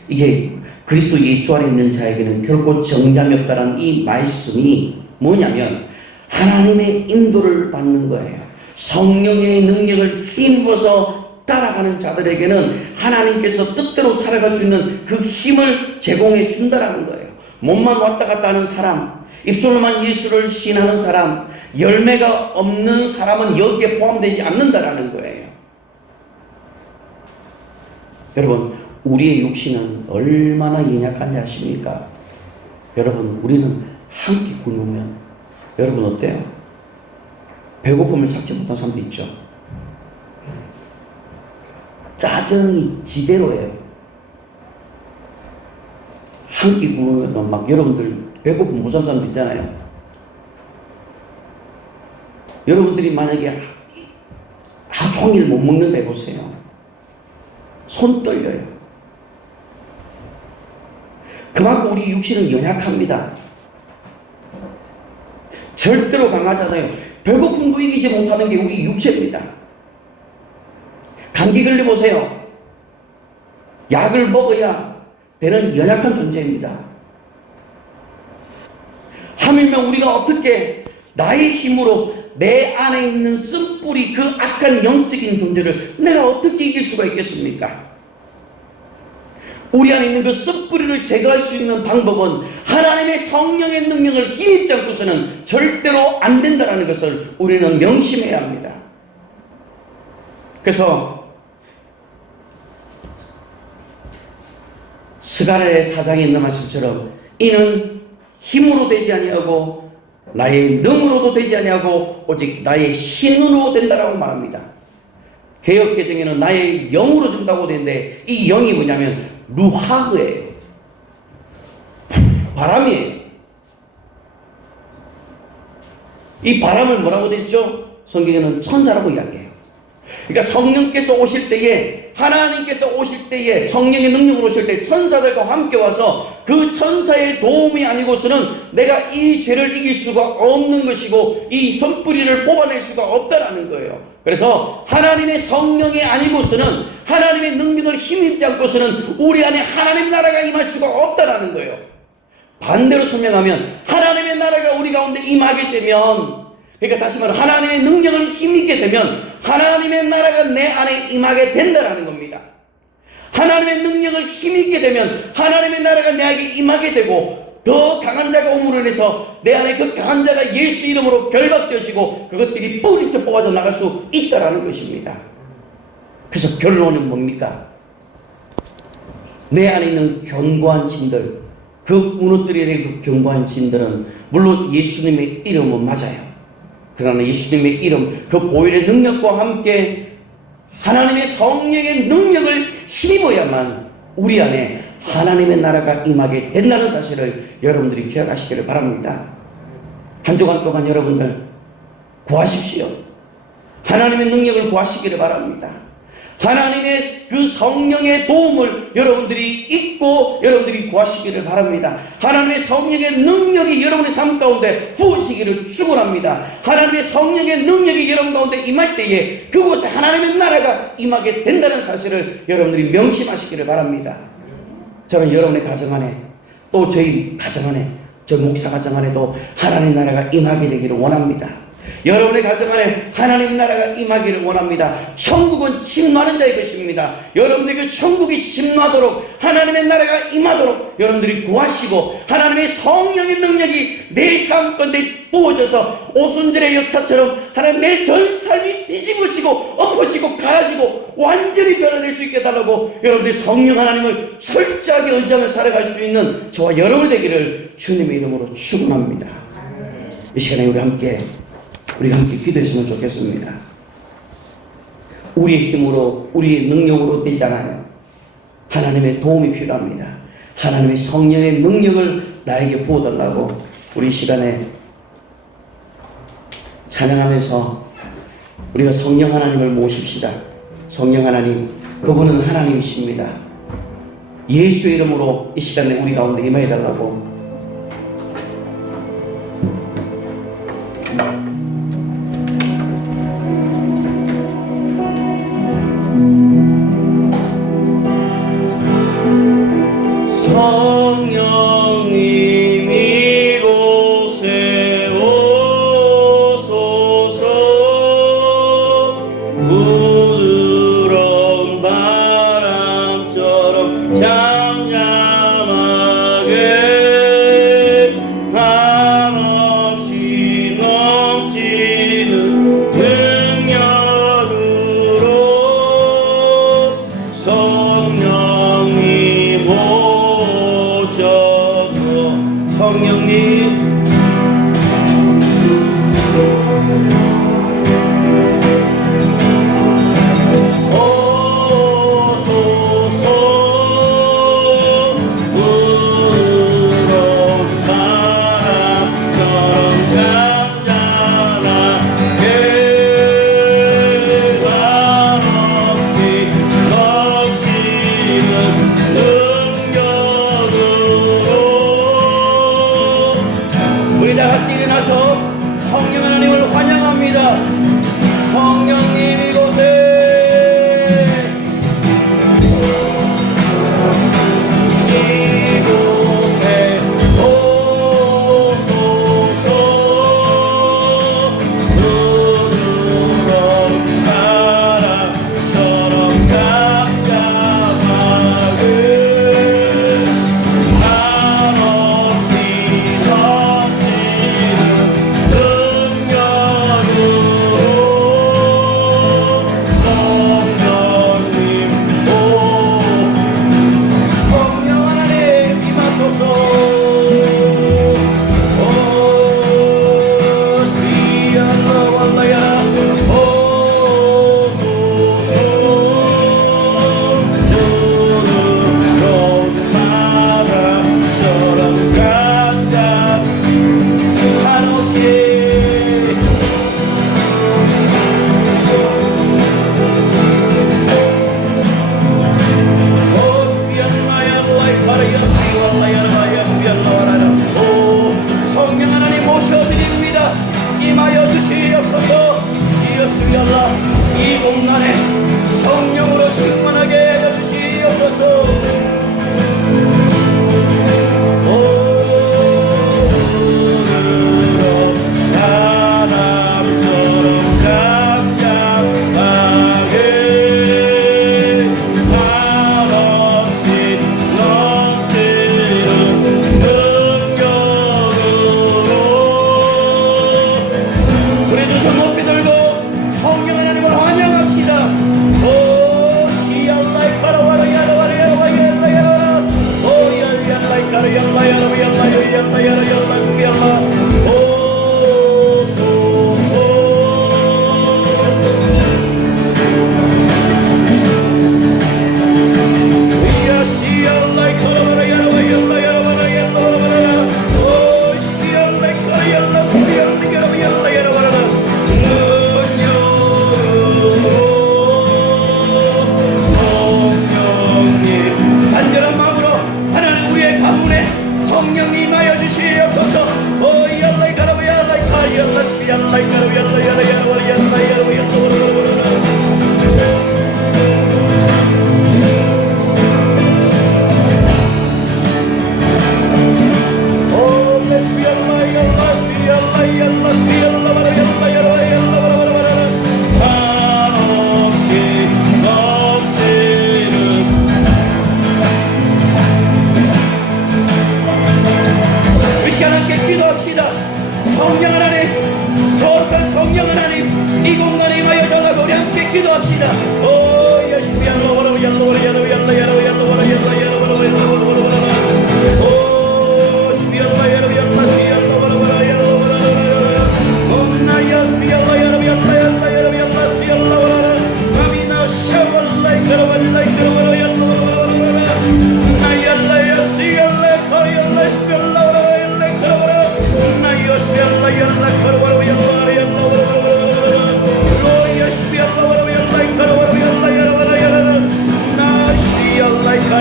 이게 그리스도 예수 안에 있는 자에게는 결코 정죄함이 없다는 이 말씀이 뭐냐면 하나님의 인도를 받는 거예요. 성령의 능력을 힘입어서 따라가는 자들에게는 하나님께서 뜻대로 살아갈 수 있는 그 힘을 제공해 준다는 거예요. 몸만 왔다 갔다 하는 사람, 입술로만 예수를 신하는 사람, 열매가 없는 사람은 여기에 포함되지 않는다는 거예요. 여러분, 우리의 육신은 얼마나 연약한지 아십니까? 여러분, 우리는 한 끼 굶으면 여러분 어때요? 배고픔을 참지 못한 사람도 있죠. 짜증이 지대로예요. 한 끼 굶으면 막 여러분들 배고픔 못 참는 사람도 있잖아요. 여러분들이 만약에 하루 종일 못 먹는다 해보세요. 손 떨려요. 그만큼 우리 육신은 연약합니다. 절대로 강하잖아요. 배고픔도 이기지 못하는 게 우리 육체입니다. 감기 걸려보세요. 약을 먹어야 되는 연약한 존재입니다. 하물며 우리가 어떻게 나의 힘으로 내 안에 있는 쓴뿌리 그 악한 영적인 존재를 내가 어떻게 이길 수가 있겠습니까? 우리 안에 있는 그 쓴뿌리를 제거할 수 있는 방법은 하나님의 성령의 능력을 힘입지 않고서는 절대로 안 된다는 것을 우리는 명심해야 합니다. 그래서 스가랴의 4장에 있는 말씀처럼 이는 힘으로 되지 아니하고 나의 능으로도 되지 아니하고 오직 나의 신으로 된다라고 말합니다. 개역개정에는 나의 영으로 된다고 되는데 이 영이 뭐냐면 루하흐예요. 바람이에요. 이 바람을 뭐라고 되죠? 성경에는 천사라고 이야기해요. 그러니까 성령께서 오실 때에, 하나님께서 오실 때에, 성령의 능력으로 오실 때 천사들과 함께 와서 그 천사의 도움이 아니고서는 내가 이 죄를 이길 수가 없는 것이고 이 선뿌리를 뽑아낼 수가 없다라는 거예요. 그래서 하나님의 성령이 아니고서는, 하나님의 능력을 힘입지 않고서는 우리 안에 하나님의 나라가 임할 수가 없다라는 거예요. 반대로 설명하면 하나님의 나라가 우리 가운데 임하게 되면, 그러니까 다시 말해 하나님의 능력을 힘입게 되면 하나님의 나라가 내 안에 임하게 된다라는 겁니다. 하나님의 능력을 힘입게 되면 하나님의 나라가 내 안에 임하게 되고 더 강한 자가 오므로 인해서 내 안에 그 강한 자가 예수 이름으로 결박되어지고 그것들이 뿌리쳐 뽑아져 나갈 수 있다라는 것입니다. 그래서 결론은 뭡니까? 내 안에 있는 견고한 진들, 그 무너뜨려야 될 그 견고한 진들은 물론 예수님의 이름은 맞아요. 그러나 예수님의 이름, 그 보혈의 능력과 함께 하나님의 성령의 능력을 힘입어야만 우리 안에 하나님의 나라가 임하게 된다는 사실을 여러분들이 기억하시기를 바랍니다. 한 주간 동안 여러분들 구하십시오. 하나님의 능력을 구하시기를 바랍니다. 하나님의 그 성령의 도움을 여러분들이 잊고 여러분들이 구하시기를 바랍니다. 하나님의 성령의 능력이 여러분의 삶 가운데 부어지기를 축원합니다. 하나님의 성령의 능력이 여러분 가운데 임할 때에 그곳에 하나님의 나라가 임하게 된다는 사실을 여러분들이 명심하시기를 바랍니다. 저는 여러분의 가정 안에, 또 저희 가정 안에, 저 목사 가정 안에도 하나님의 나라가 임하게 되기를 원합니다. 여러분의 가정 안에 하나님 나라가 임하기를 원합니다. 천국은 침노하는 자의 것입니다. 여러분들이 그 천국이 침노하도록, 하나님의 나라가 임하도록 여러분들이 구하시고 하나님의 성령의 능력이 내 삶 가운데 부어져서 오순절의 역사처럼 하나님 내 전 삶이 뒤집어지고 엎어지고 갈아지고 완전히 변화될 수 있게 해달라고 여러분들이 성령 하나님을 철저하게 의지하며 살아갈 수 있는 저와 여러분 되기를 주님의 이름으로 축원합니다. 이 시간에 우리가 함께 기도했으면 좋겠습니다. 우리의 힘으로, 우리의 능력으로 되지 않아요. 하나님의 도움이 필요합니다. 하나님의 성령의 능력을 나에게 부어달라고 우리 이 시간에 찬양하면서 우리가 성령 하나님을 모십시다. 성령 하나님, 그분은 하나님이십니다. 예수의 이름으로 이 시간에 우리 가운데 임해달라고 성령님 이곳에 오소서. 부드러운 바람처럼 잠잠하게 한없이 넘치는 능력으로 성령님 성령님 오소서. 부드러운 바람처럼 잠잠하게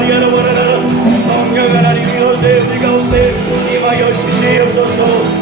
성령 하나님 이곳에 우리 가운데 임하여 주시옵소서.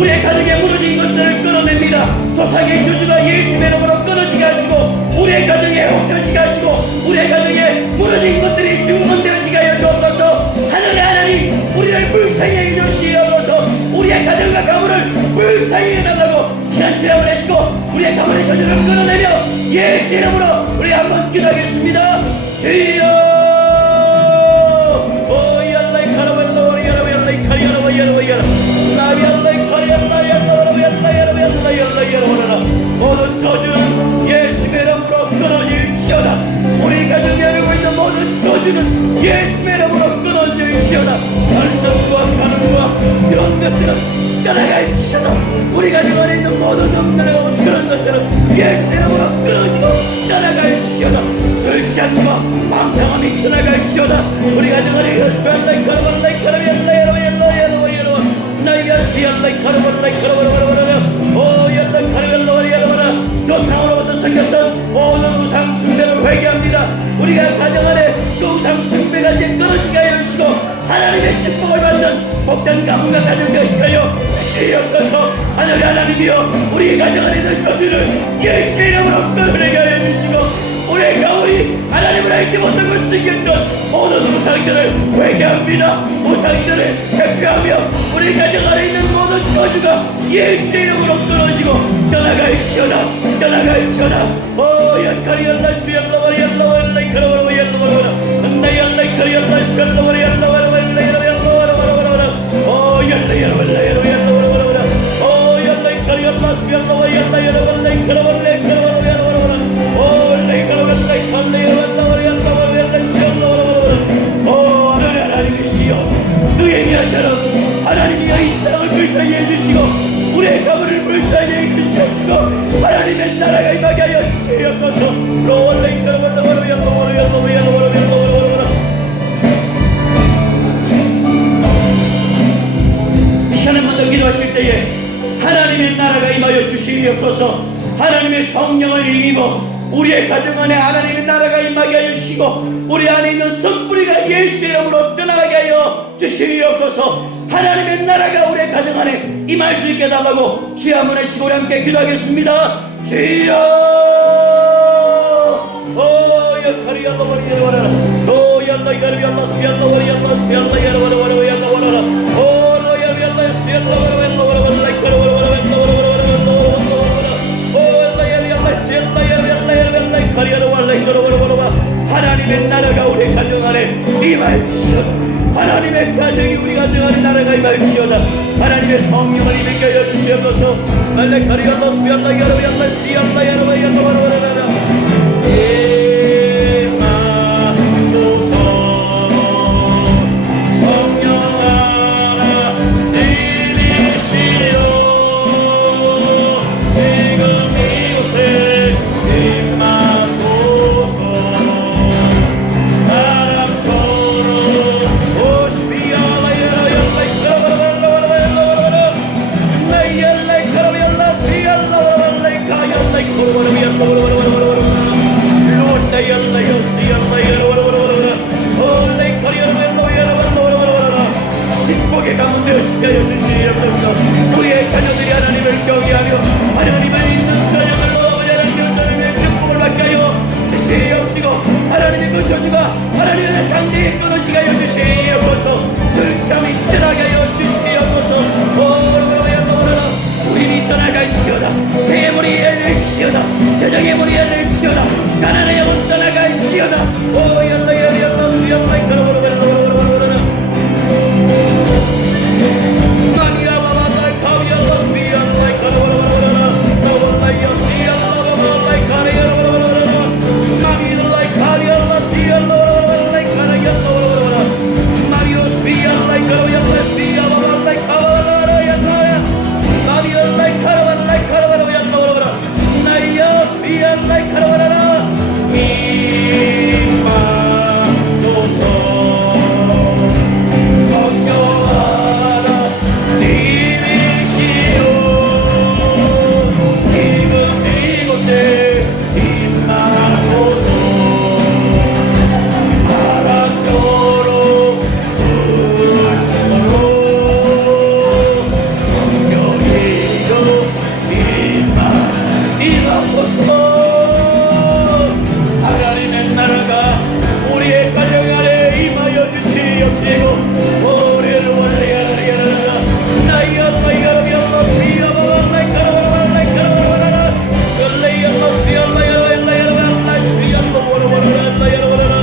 우리의 가정에 무너진 것들을 끌어냅니다. 조상의 저주가 예수의 이름으로 끊어지게 하시고 우리의 가정에 회복되게 하시고 우리의 가정에 무너진 것들이 증문되어지게 하여 주옵소서. 하늘의 하나님, 우리를 불쌍히 여기시옵소서. 우리의 가정과 가문을 불쌍히 해달라고 시한주양을 해주시고 우리의 가문의 저주를 끊어내며 예수의 이름으로 우리 한번 기도하겠습니다. 주여. 모든 저주는 예수의 이름으로 끊어질지어다. 우리 가정에 알고 있는 모든 저주는 예수의 이름으로 끊어질지어다. 얼른과 가는과 이런 것들은 떠나갈지어다. 우리 가정 안에 있는 모든 음란하고 그런 것들은 예수의 이름으로 영원히 떠나갈지어다. 우리 가정을 예수발라이 카라발라이 카라비알라 야라바얄라 나이가 스피알라이 카라발라이 카라바라바라바라 오 얄라 카라발라 야라바라 조상으로부터 생겼던 모든 우상 숭배를 회개합니다. 우리가 가정 안에 그 우상 숭배가 이제 끊어지게 하여 주시고 하나님의 축복을 받는 복된 가문과 가정 되시게 하여 주시옵소서. 하늘 하나님이여 우리 가정 안에 있는 저주를 예수의 이름으로 끊어내게 하여 주시고 우리의 가문이 하나님을 알지 못하고 숨겼던 모든 우상들을 회개합니다. 우상들을 대표하며 우리 가정 안에 있는 모든 저주가 예수의 이름으로 끊어지고 떠나갈지어다. 떠나갈지어다. 오 약카리알라 수얄라바리 얄라바리 카라바라바 얄라바라바라 나얄라 카리알라 수얄라바리 얄라바라바라 얄라바라바라 오 얄라 얄라바라 얄라바라바라 오 얄라 카리알라 수얄라바리 얄라바라바라 카라바라바라 얄라바라바라 오 레이카라바라 칼레야바라바라 얄라바라바라 수얄라바라바라 오 하나님이시여 너의 미아처럼 하나님이 이 땅을 불쌍히 해주시고 우리의 가문을 불쌍히 해주시고 하나님의 나라가 임하게 하여 주시옵소서. 로월레 카라바라바라 얄라바라바라 얄라바라바라 이 시간에 먼저 기도하실 때에 하나님의 나라가 임하여 주시옵소서. 하나님의 성령을 입어 우리의 가정 안에 하나님의 나라가 임하게 하여 주시고 우리 안에 있는 성뿌리가 예수의 이름으로 떠나게 하여 주시옵소서. 하나님의 나라가 우리의 가정 안에 임할 수 있게 해달라고 주여 한번 하시고 우리 함께 기도하겠습니다. 주여 오 역할이 열라버리 열라버라 오 열라 이가리 열라 수열라버리 열라 수열라 열라버라 열라버라 오 로야 열라 수열라버라 열라버라 열라버라 하나님의 나라가 우리 가정 안에 임할지어다. 하나님의 가정이 우리 가정 안에 나라가 임할지어다. 하나님의 성령을 임하게 하여 주시옵소서. 알레카리알라 수비알라 야라비알라 스비알라 야라바 야라바라바라바라 임하소서. 성령 하나 임이시여 지금 이곳에 임하소서. 신복의 가운데 지켜여 주시옵소서. 우리의 자녀들이 하나님을 경외하며 하나님을 있는 자녀들로 하나님의 축복을 받게 하여 주시옵시고 하나님의 그 저주가 하나님의 강제에 끊어지게 하여 주시옵소서. 슬참이 떠나게 하여 주시옵소서. 우리는 떠나갈지어다. 대물이 열릴지어다. 재정의 물이 열릴지어다. 가난의 영혼 떠나갈지어다. 오 열라 열라 열라 수열라 이카라바라바라바라바라바라 마니아 바바라 카비알라 수비알라 이카라바라바라바라 노발라 여시알라 바발라 이카라바라바라바라 마미알라 카비알라 수비알라 이카라바라바라바라 마리오 수비알라 이카라바라바라 수비알라 이카라바라바라 야나야 마리알라 이카라바라 이카라바라바라 야나바라바라 나이야 수비알라 이카라바라라 하나님의 나라가 우리의 가정 안에 임하여 주시옵시고 우리를 원래야라야라라 나이야라야라야라 스비야바라라이카라바라라이카라바라라 걸레야라 스비야라야라야라야라 스비야바라라라야라야라라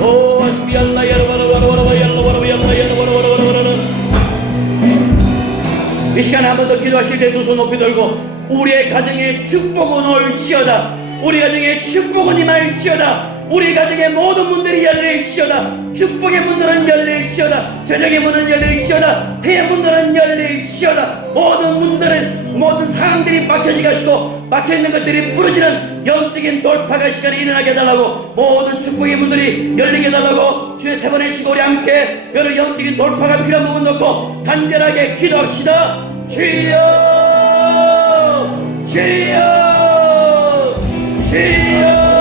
오 스비야라야라바라바라바라야라바라바라바라바라바라바라바라바라 이 시간에 한 번 더 기도하실 때 두 손 높이 들고 우리의 가정에 축복은 올지어다. 우리 가정에 축복은 임할지어다. 우리 가정의 모든 문들이 열릴지어다. 축복의 문들은 열릴지어다. 재정의 문은 열릴지어다. 태의 문들은 열릴지어다. 모든 문들은, 모든 상황들이 막혀지게 하시고 막혀있는 것들이 부러지는 영적인 돌파가 시간에 일어나게 해달라고, 모든 축복의 문들이 열리게 해달라고 주의 세 번의 시고 우리 함께 여러 영적인 돌파가 필요한 부분 놓고 간절하게 기도합시다. 주여 주여 주여.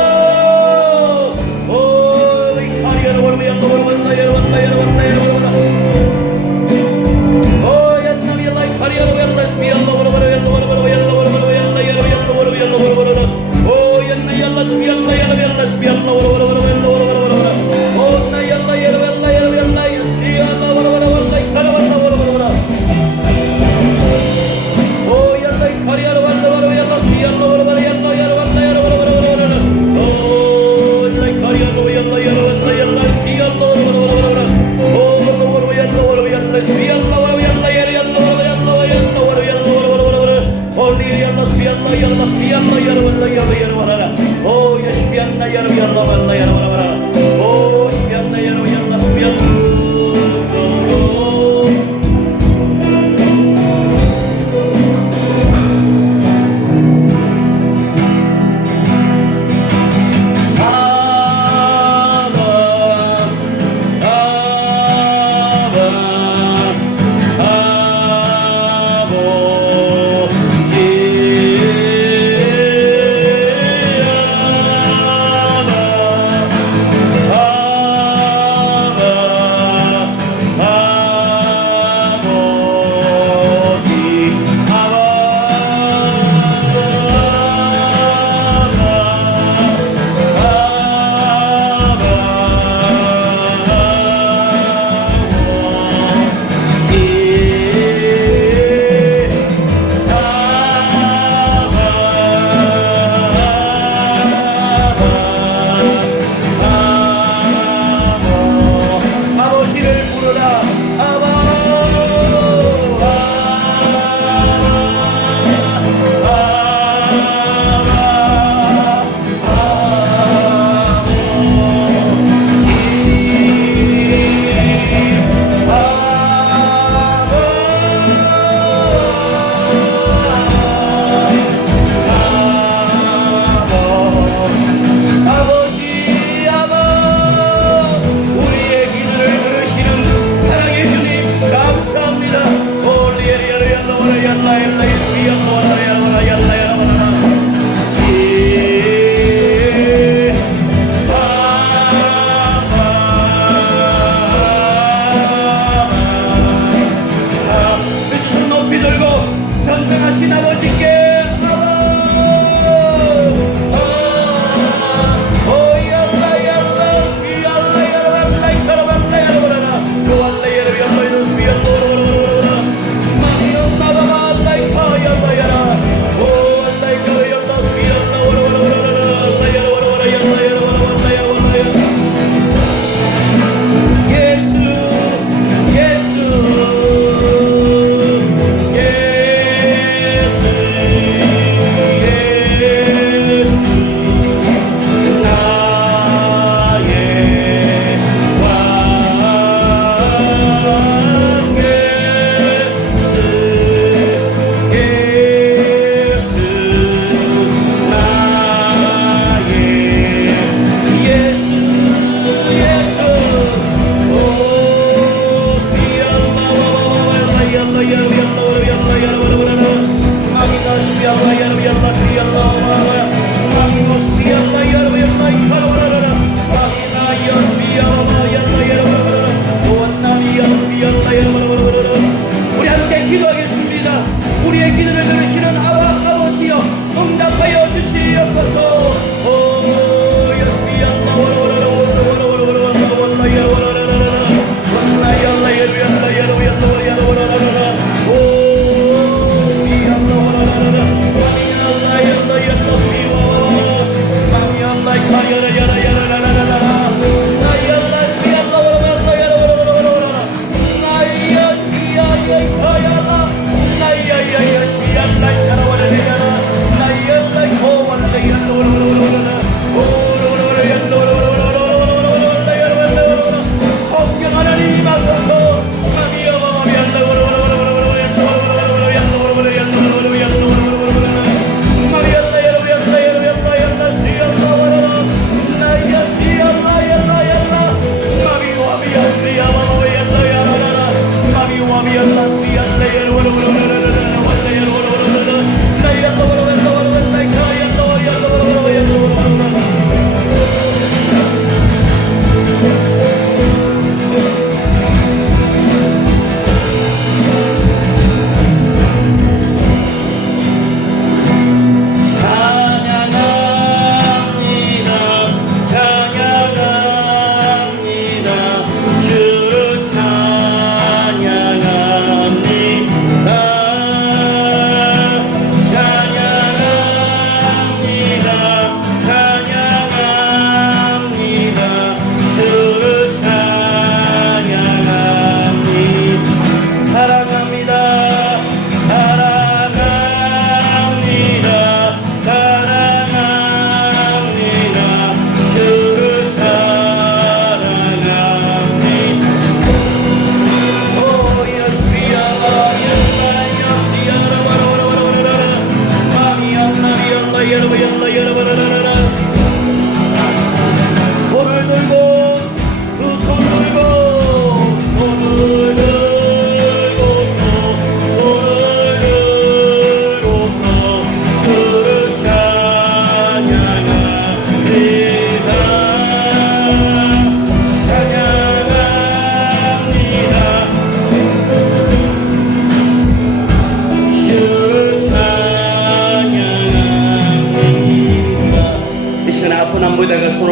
우리 함께 기도하겠습니다. 우리의 기도를 들으시는 아버지여 응답하여 주시옵소서. Like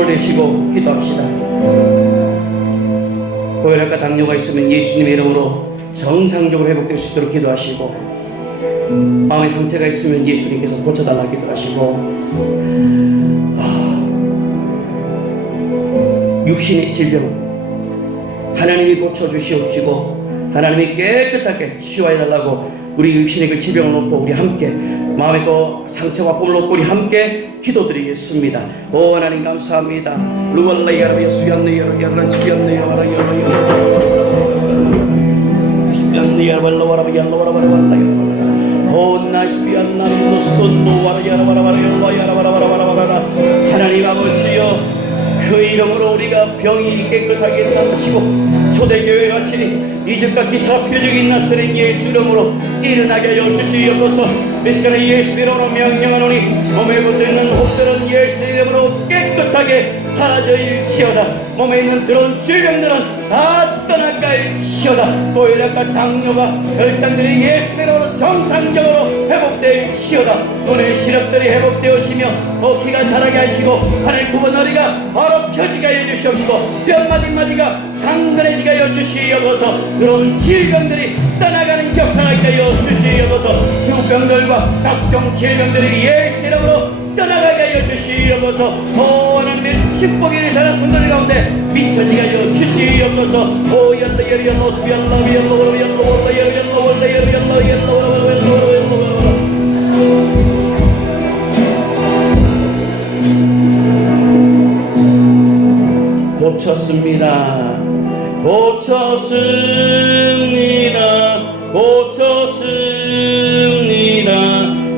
되시고 기도합시다. 고혈압과 당뇨가 있으면 예수님의 이름으로 정상적으로 회복될 수 있도록 기도하시고, 마음의 상처가 있으면 예수님께서 고쳐달라 기도하시고, 육신의 질병 하나님이 고쳐주시옵시고 하나님이 깨끗하게 치유해달라고 우리 육신의 그 질병을 놓고 우리 함께 마음의 또 상처와 꿈을 놓고 우리 함께 기도드리겠습니다. 오 하나님 감사합니다. 루월라이아라비아 수얀느이아라 야라시얀느이아라 하나님 아버지여, 그 이름으로 우리가 병이 깨끗하게 낫으시고 초대교회가 지닌 이집과 기사 표적인 나서는 예수 이름으로 일어나게 하여 주시옵소서. 이 시간에 예수 이름으로 명령하노니 몸에 붙어있는 혹들은 예수 이름으로 깨끗하게 사라질지어다. 몸에 있는 그런 질병들은 다 떠나갈지어다. 고혈압과 당뇨가 혈당들이 예수 이름으로 정상적으로 회복될지어다. 눈의 시력들이 회복되어지며 귀가 자라게 하시고 하늘 구번허리가 바로 펴지게 하여 주시옵시고 뼈 마디마디가 강건해지게 하여 주시옵소서. 그런 질병들이 떠나가는 역사가 있게 하여 주시옵소서. 흉병들과 각종 질병들이 예수 이름으로 떠나가게 하여 주시옵소서. 오 하나님의 축복이 사는 손들 가운데 미쳐지게 하여 주시옵소서. 오 얄라얄라 고쳤습니다. 고쳤습니다.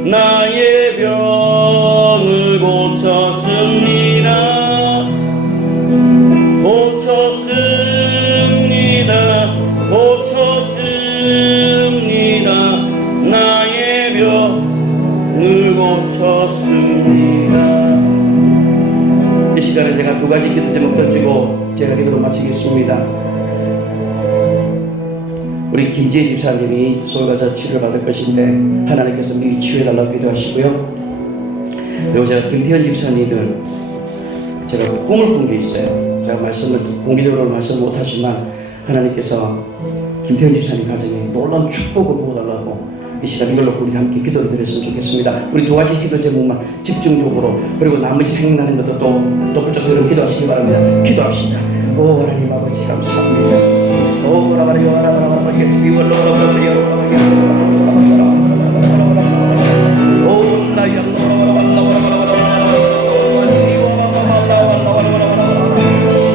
나의 병을 고쳤습니다. 나의 병을 고쳤습니다. 이 시간에 제가 두 가지 기도 제목 던지고 제가 기도를 마치겠습니다. 우리 김지혜 집사님이 서울 가서 치료를 받을 것인데 하나님께서 미리 치유해달라고 기도하시고요. 그리고 제가 김태현 집사님을 제가 꿈을 꾼 게 있어요. 제가 말씀을 공개적으로 말씀 못하지만 하나님께서 김태현 집사님 가정에 놀라운 축복을 보고달라고 이 시간 이걸로 우리 함께 기도를 드렸으면 좋겠습니다. 우리 두 가지 기도 제목만 집중적으로, 그리고 나머지 생각나는 것도 또 붙여서 이런 기도하시기 바랍니다. 기도합시다. 오 하나님 아버지 감사합니다. 오 라바리오 라바라바라 예수님 라바라바리오 오 나야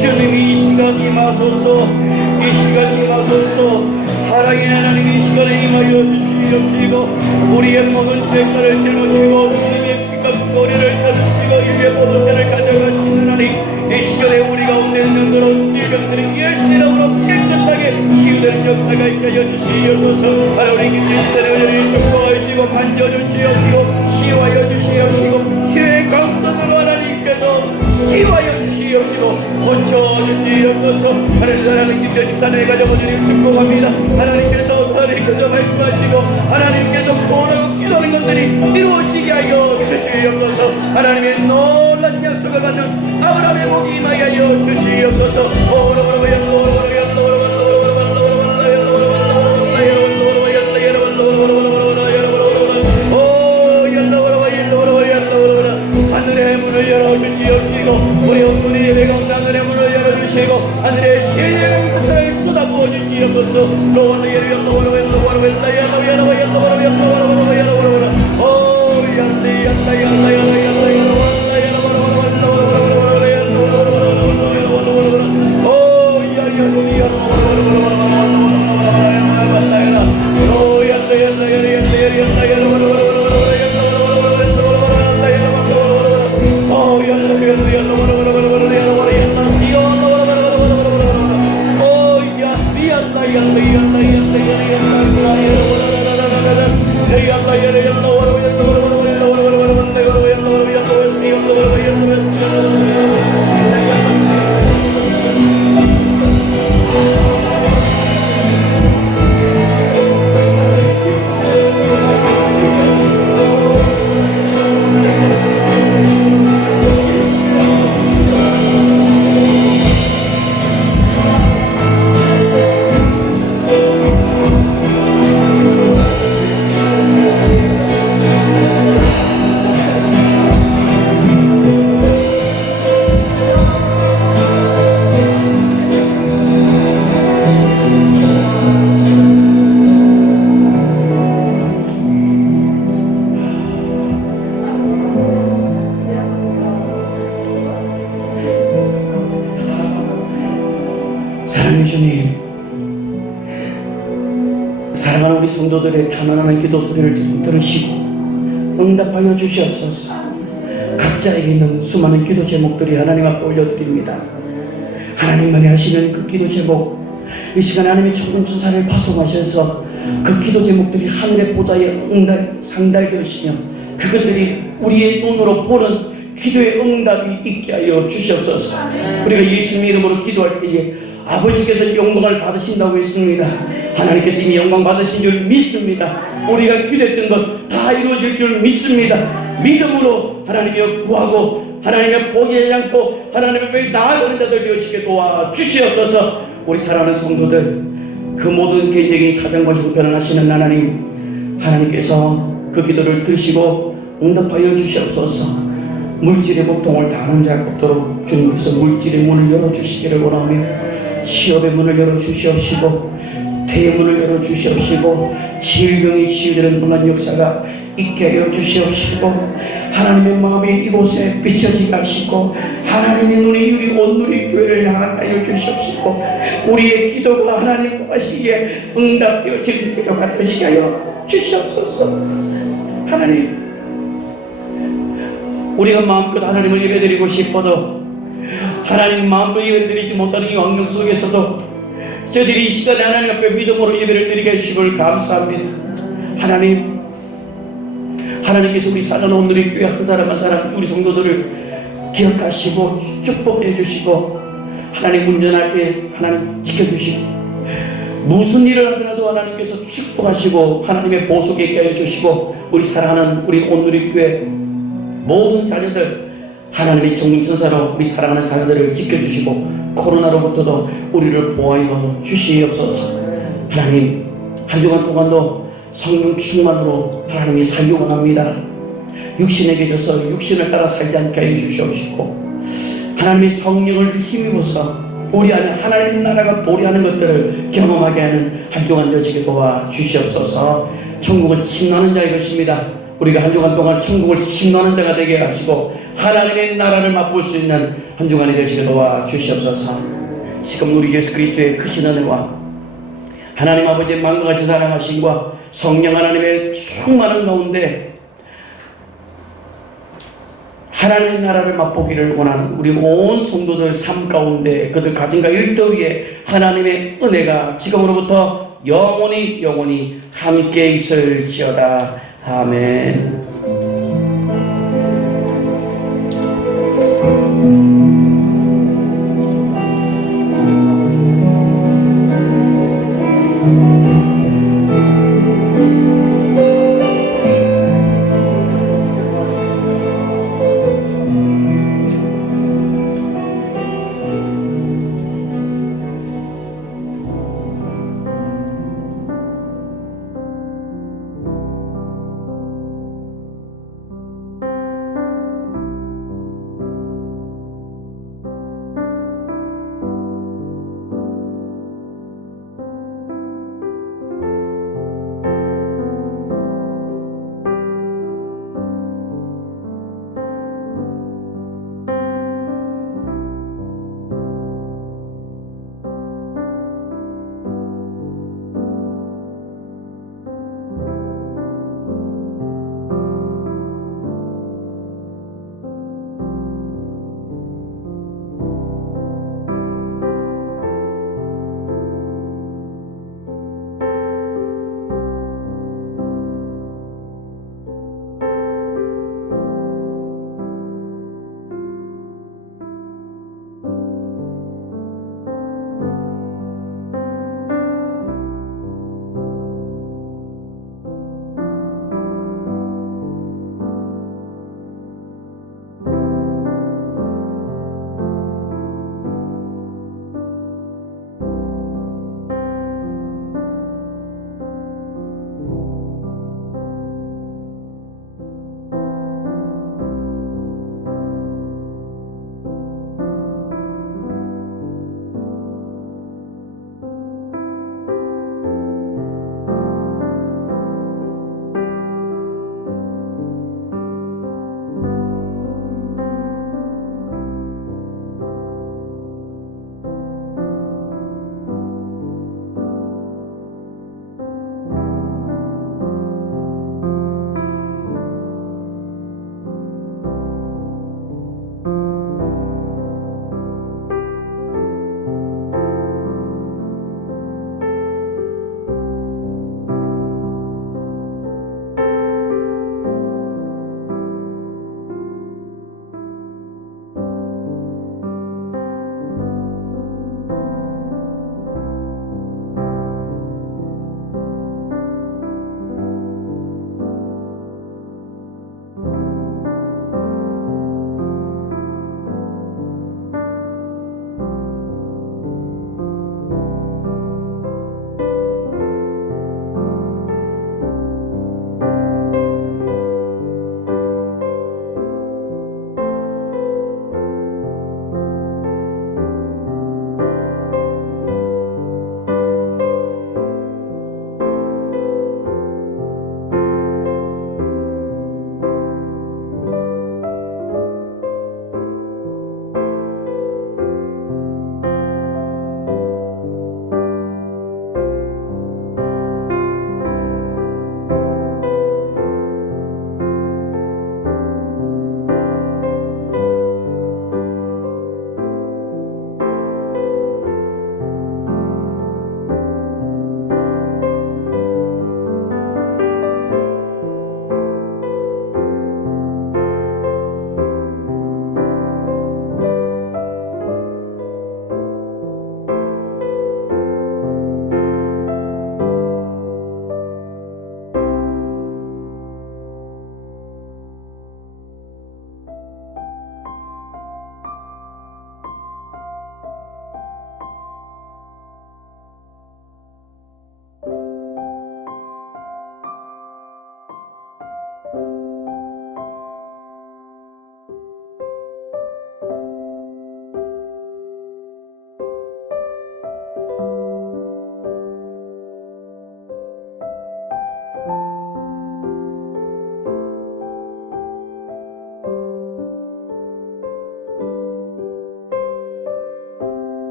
주님이 이 시간 임하소서. 이 시간 임하소서. 사랑의 하나님 이 시간에 임하여 주시옵시고 우리의 모든 죄악을 짊어지고 주님의 피가 머리를 펴주시고 입의 모든 죄를 가져가시는 하나님, 이 시간에 우리 가운데 있는 그런 질병들이 예수 이름으로 깨끗하게 치유되는 역사가 있게 하여 주시옵소서. 하나님 김진선의 축복하시고 만져주시옵시고 치유하여 주시옵시고 치유의 강선으로 하나님께서 치유하여 주시옵시고 고쳐주시옵소서. 하나님 김진선의 가정을 주님 축복합니다. 하나님께서 말씀하시고 하나님께서 소원하고 기도하는 것들이 이루어지게 하여 주시옵소서. 하나님의 놀란 약속을 받는 아브라함의 복이 임하게 하여 주시옵소서. 하늘의 문을 열어주시옵시고 우리 온문의 예배가 온 하늘의 문을 열어주시고 하늘의 신의 은혜를 쏟아부어 주시옵소서. 하나님 기도 소리를 들으시고 응답하여 주시옵소서. 각자에게 있는 수많은 기도 제목들이 하나님 앞에 올려드립니다. 하나님만이 하시는 그 기도 제목, 이 시간 하나님의 천군천사를 파송하셔서 그 기도 제목들이 하늘의 보좌에 상달되시며 그것들이 우리의 눈으로 보는 기도의 응답이 있게 하여 주시옵소서. 우리가 예수님의 이름으로 기도할 때에 아버지께서 영광을 받으신다고 했습니다. 하나님께서 이미 영광 받으신 줄 믿습니다. 우리가 기도했던 것 다 이루어질 줄 믿습니다. 믿음으로 하나님이여 구하고 하나님의 포기하지 않고 하나님 앞에 나아가는 자들 되어지게 도와주시옵소서. 우리 사랑하는 성도들, 그 모든 개인적인 사정과 형편을 하시는 하나님께서 그 기도를 들으시고 응답하여 주시옵소서. 물질의 고통을 당한 자가 없도록 주님께서 물질의 문을 열어주시기를 원하며 시업의 문을 열어주시옵시고 태의 문을 열어주시옵시고 질병이 치유되는 놀란 역사가 있게 하여 주시옵시고 하나님의 마음이 이곳에 비춰지게 하시고 하나님의 눈이 우리 온누리 교회를 향하여 주시옵시고 우리의 기도가 하나님 보시기에 응답되어지는 기도가 되시게 하여 주시옵소서. 하나님, 우리가 마음껏 하나님을 예배드리고 싶어도 하나님 마음껏 예배드리지 못하는 이 환경 속에서도 저들이 이 시간에 하나님 앞에 믿음으로 예배를 드리게 해주심을 감사합니다. 하나님께서 우리 사랑하는 오늘의 교회 한 사람 한 사람 우리 성도들을 기억하시고 축복해 주시고 하나님 운전할 때 하나님 지켜주시고 무슨 일을 하더라도 하나님께서 축복하시고 하나님의 보석에 있게 해주시고 우리 사랑하는 우리 오늘의 교회 모든 자녀들 하나님의 천군천사로 우리 사랑하는 자녀들을 지켜주시고 코로나로부터도 우리를 보호하여 주시옵소서. 하나님, 한 주간 동안도 성령 충만으로 하나님이 살기 원합니다. 육신에 계셔서 육신을 따라 살지 않게 하여 주시옵시고 하나님의 성령을 힘입어서 우리 안에 하나님의 나라가 도래하는 것들을 경험하게 하는 한 주간 되어지게 도와주시옵소서. 천국은 침노하는 자의 것입니다. 우리가 한 주간 동안 천국을 침노하는 자가 되게 하시고 하나님의 나라를 맛볼 수 있는 한 주간이 되시게 도와주시옵소서. 지금 우리 예수 그리스도의 크신 은혜와 하나님 아버지의 만강하신 사랑하심과 성령 하나님의 충만한 가운데 하나님의 나라를 맛보기를 원하는 우리 온 성도들 삶 가운데 그들 가진과 일터 위에 하나님의 은혜가 지금으로부터 영원히 함께 있을지어다. 아멘.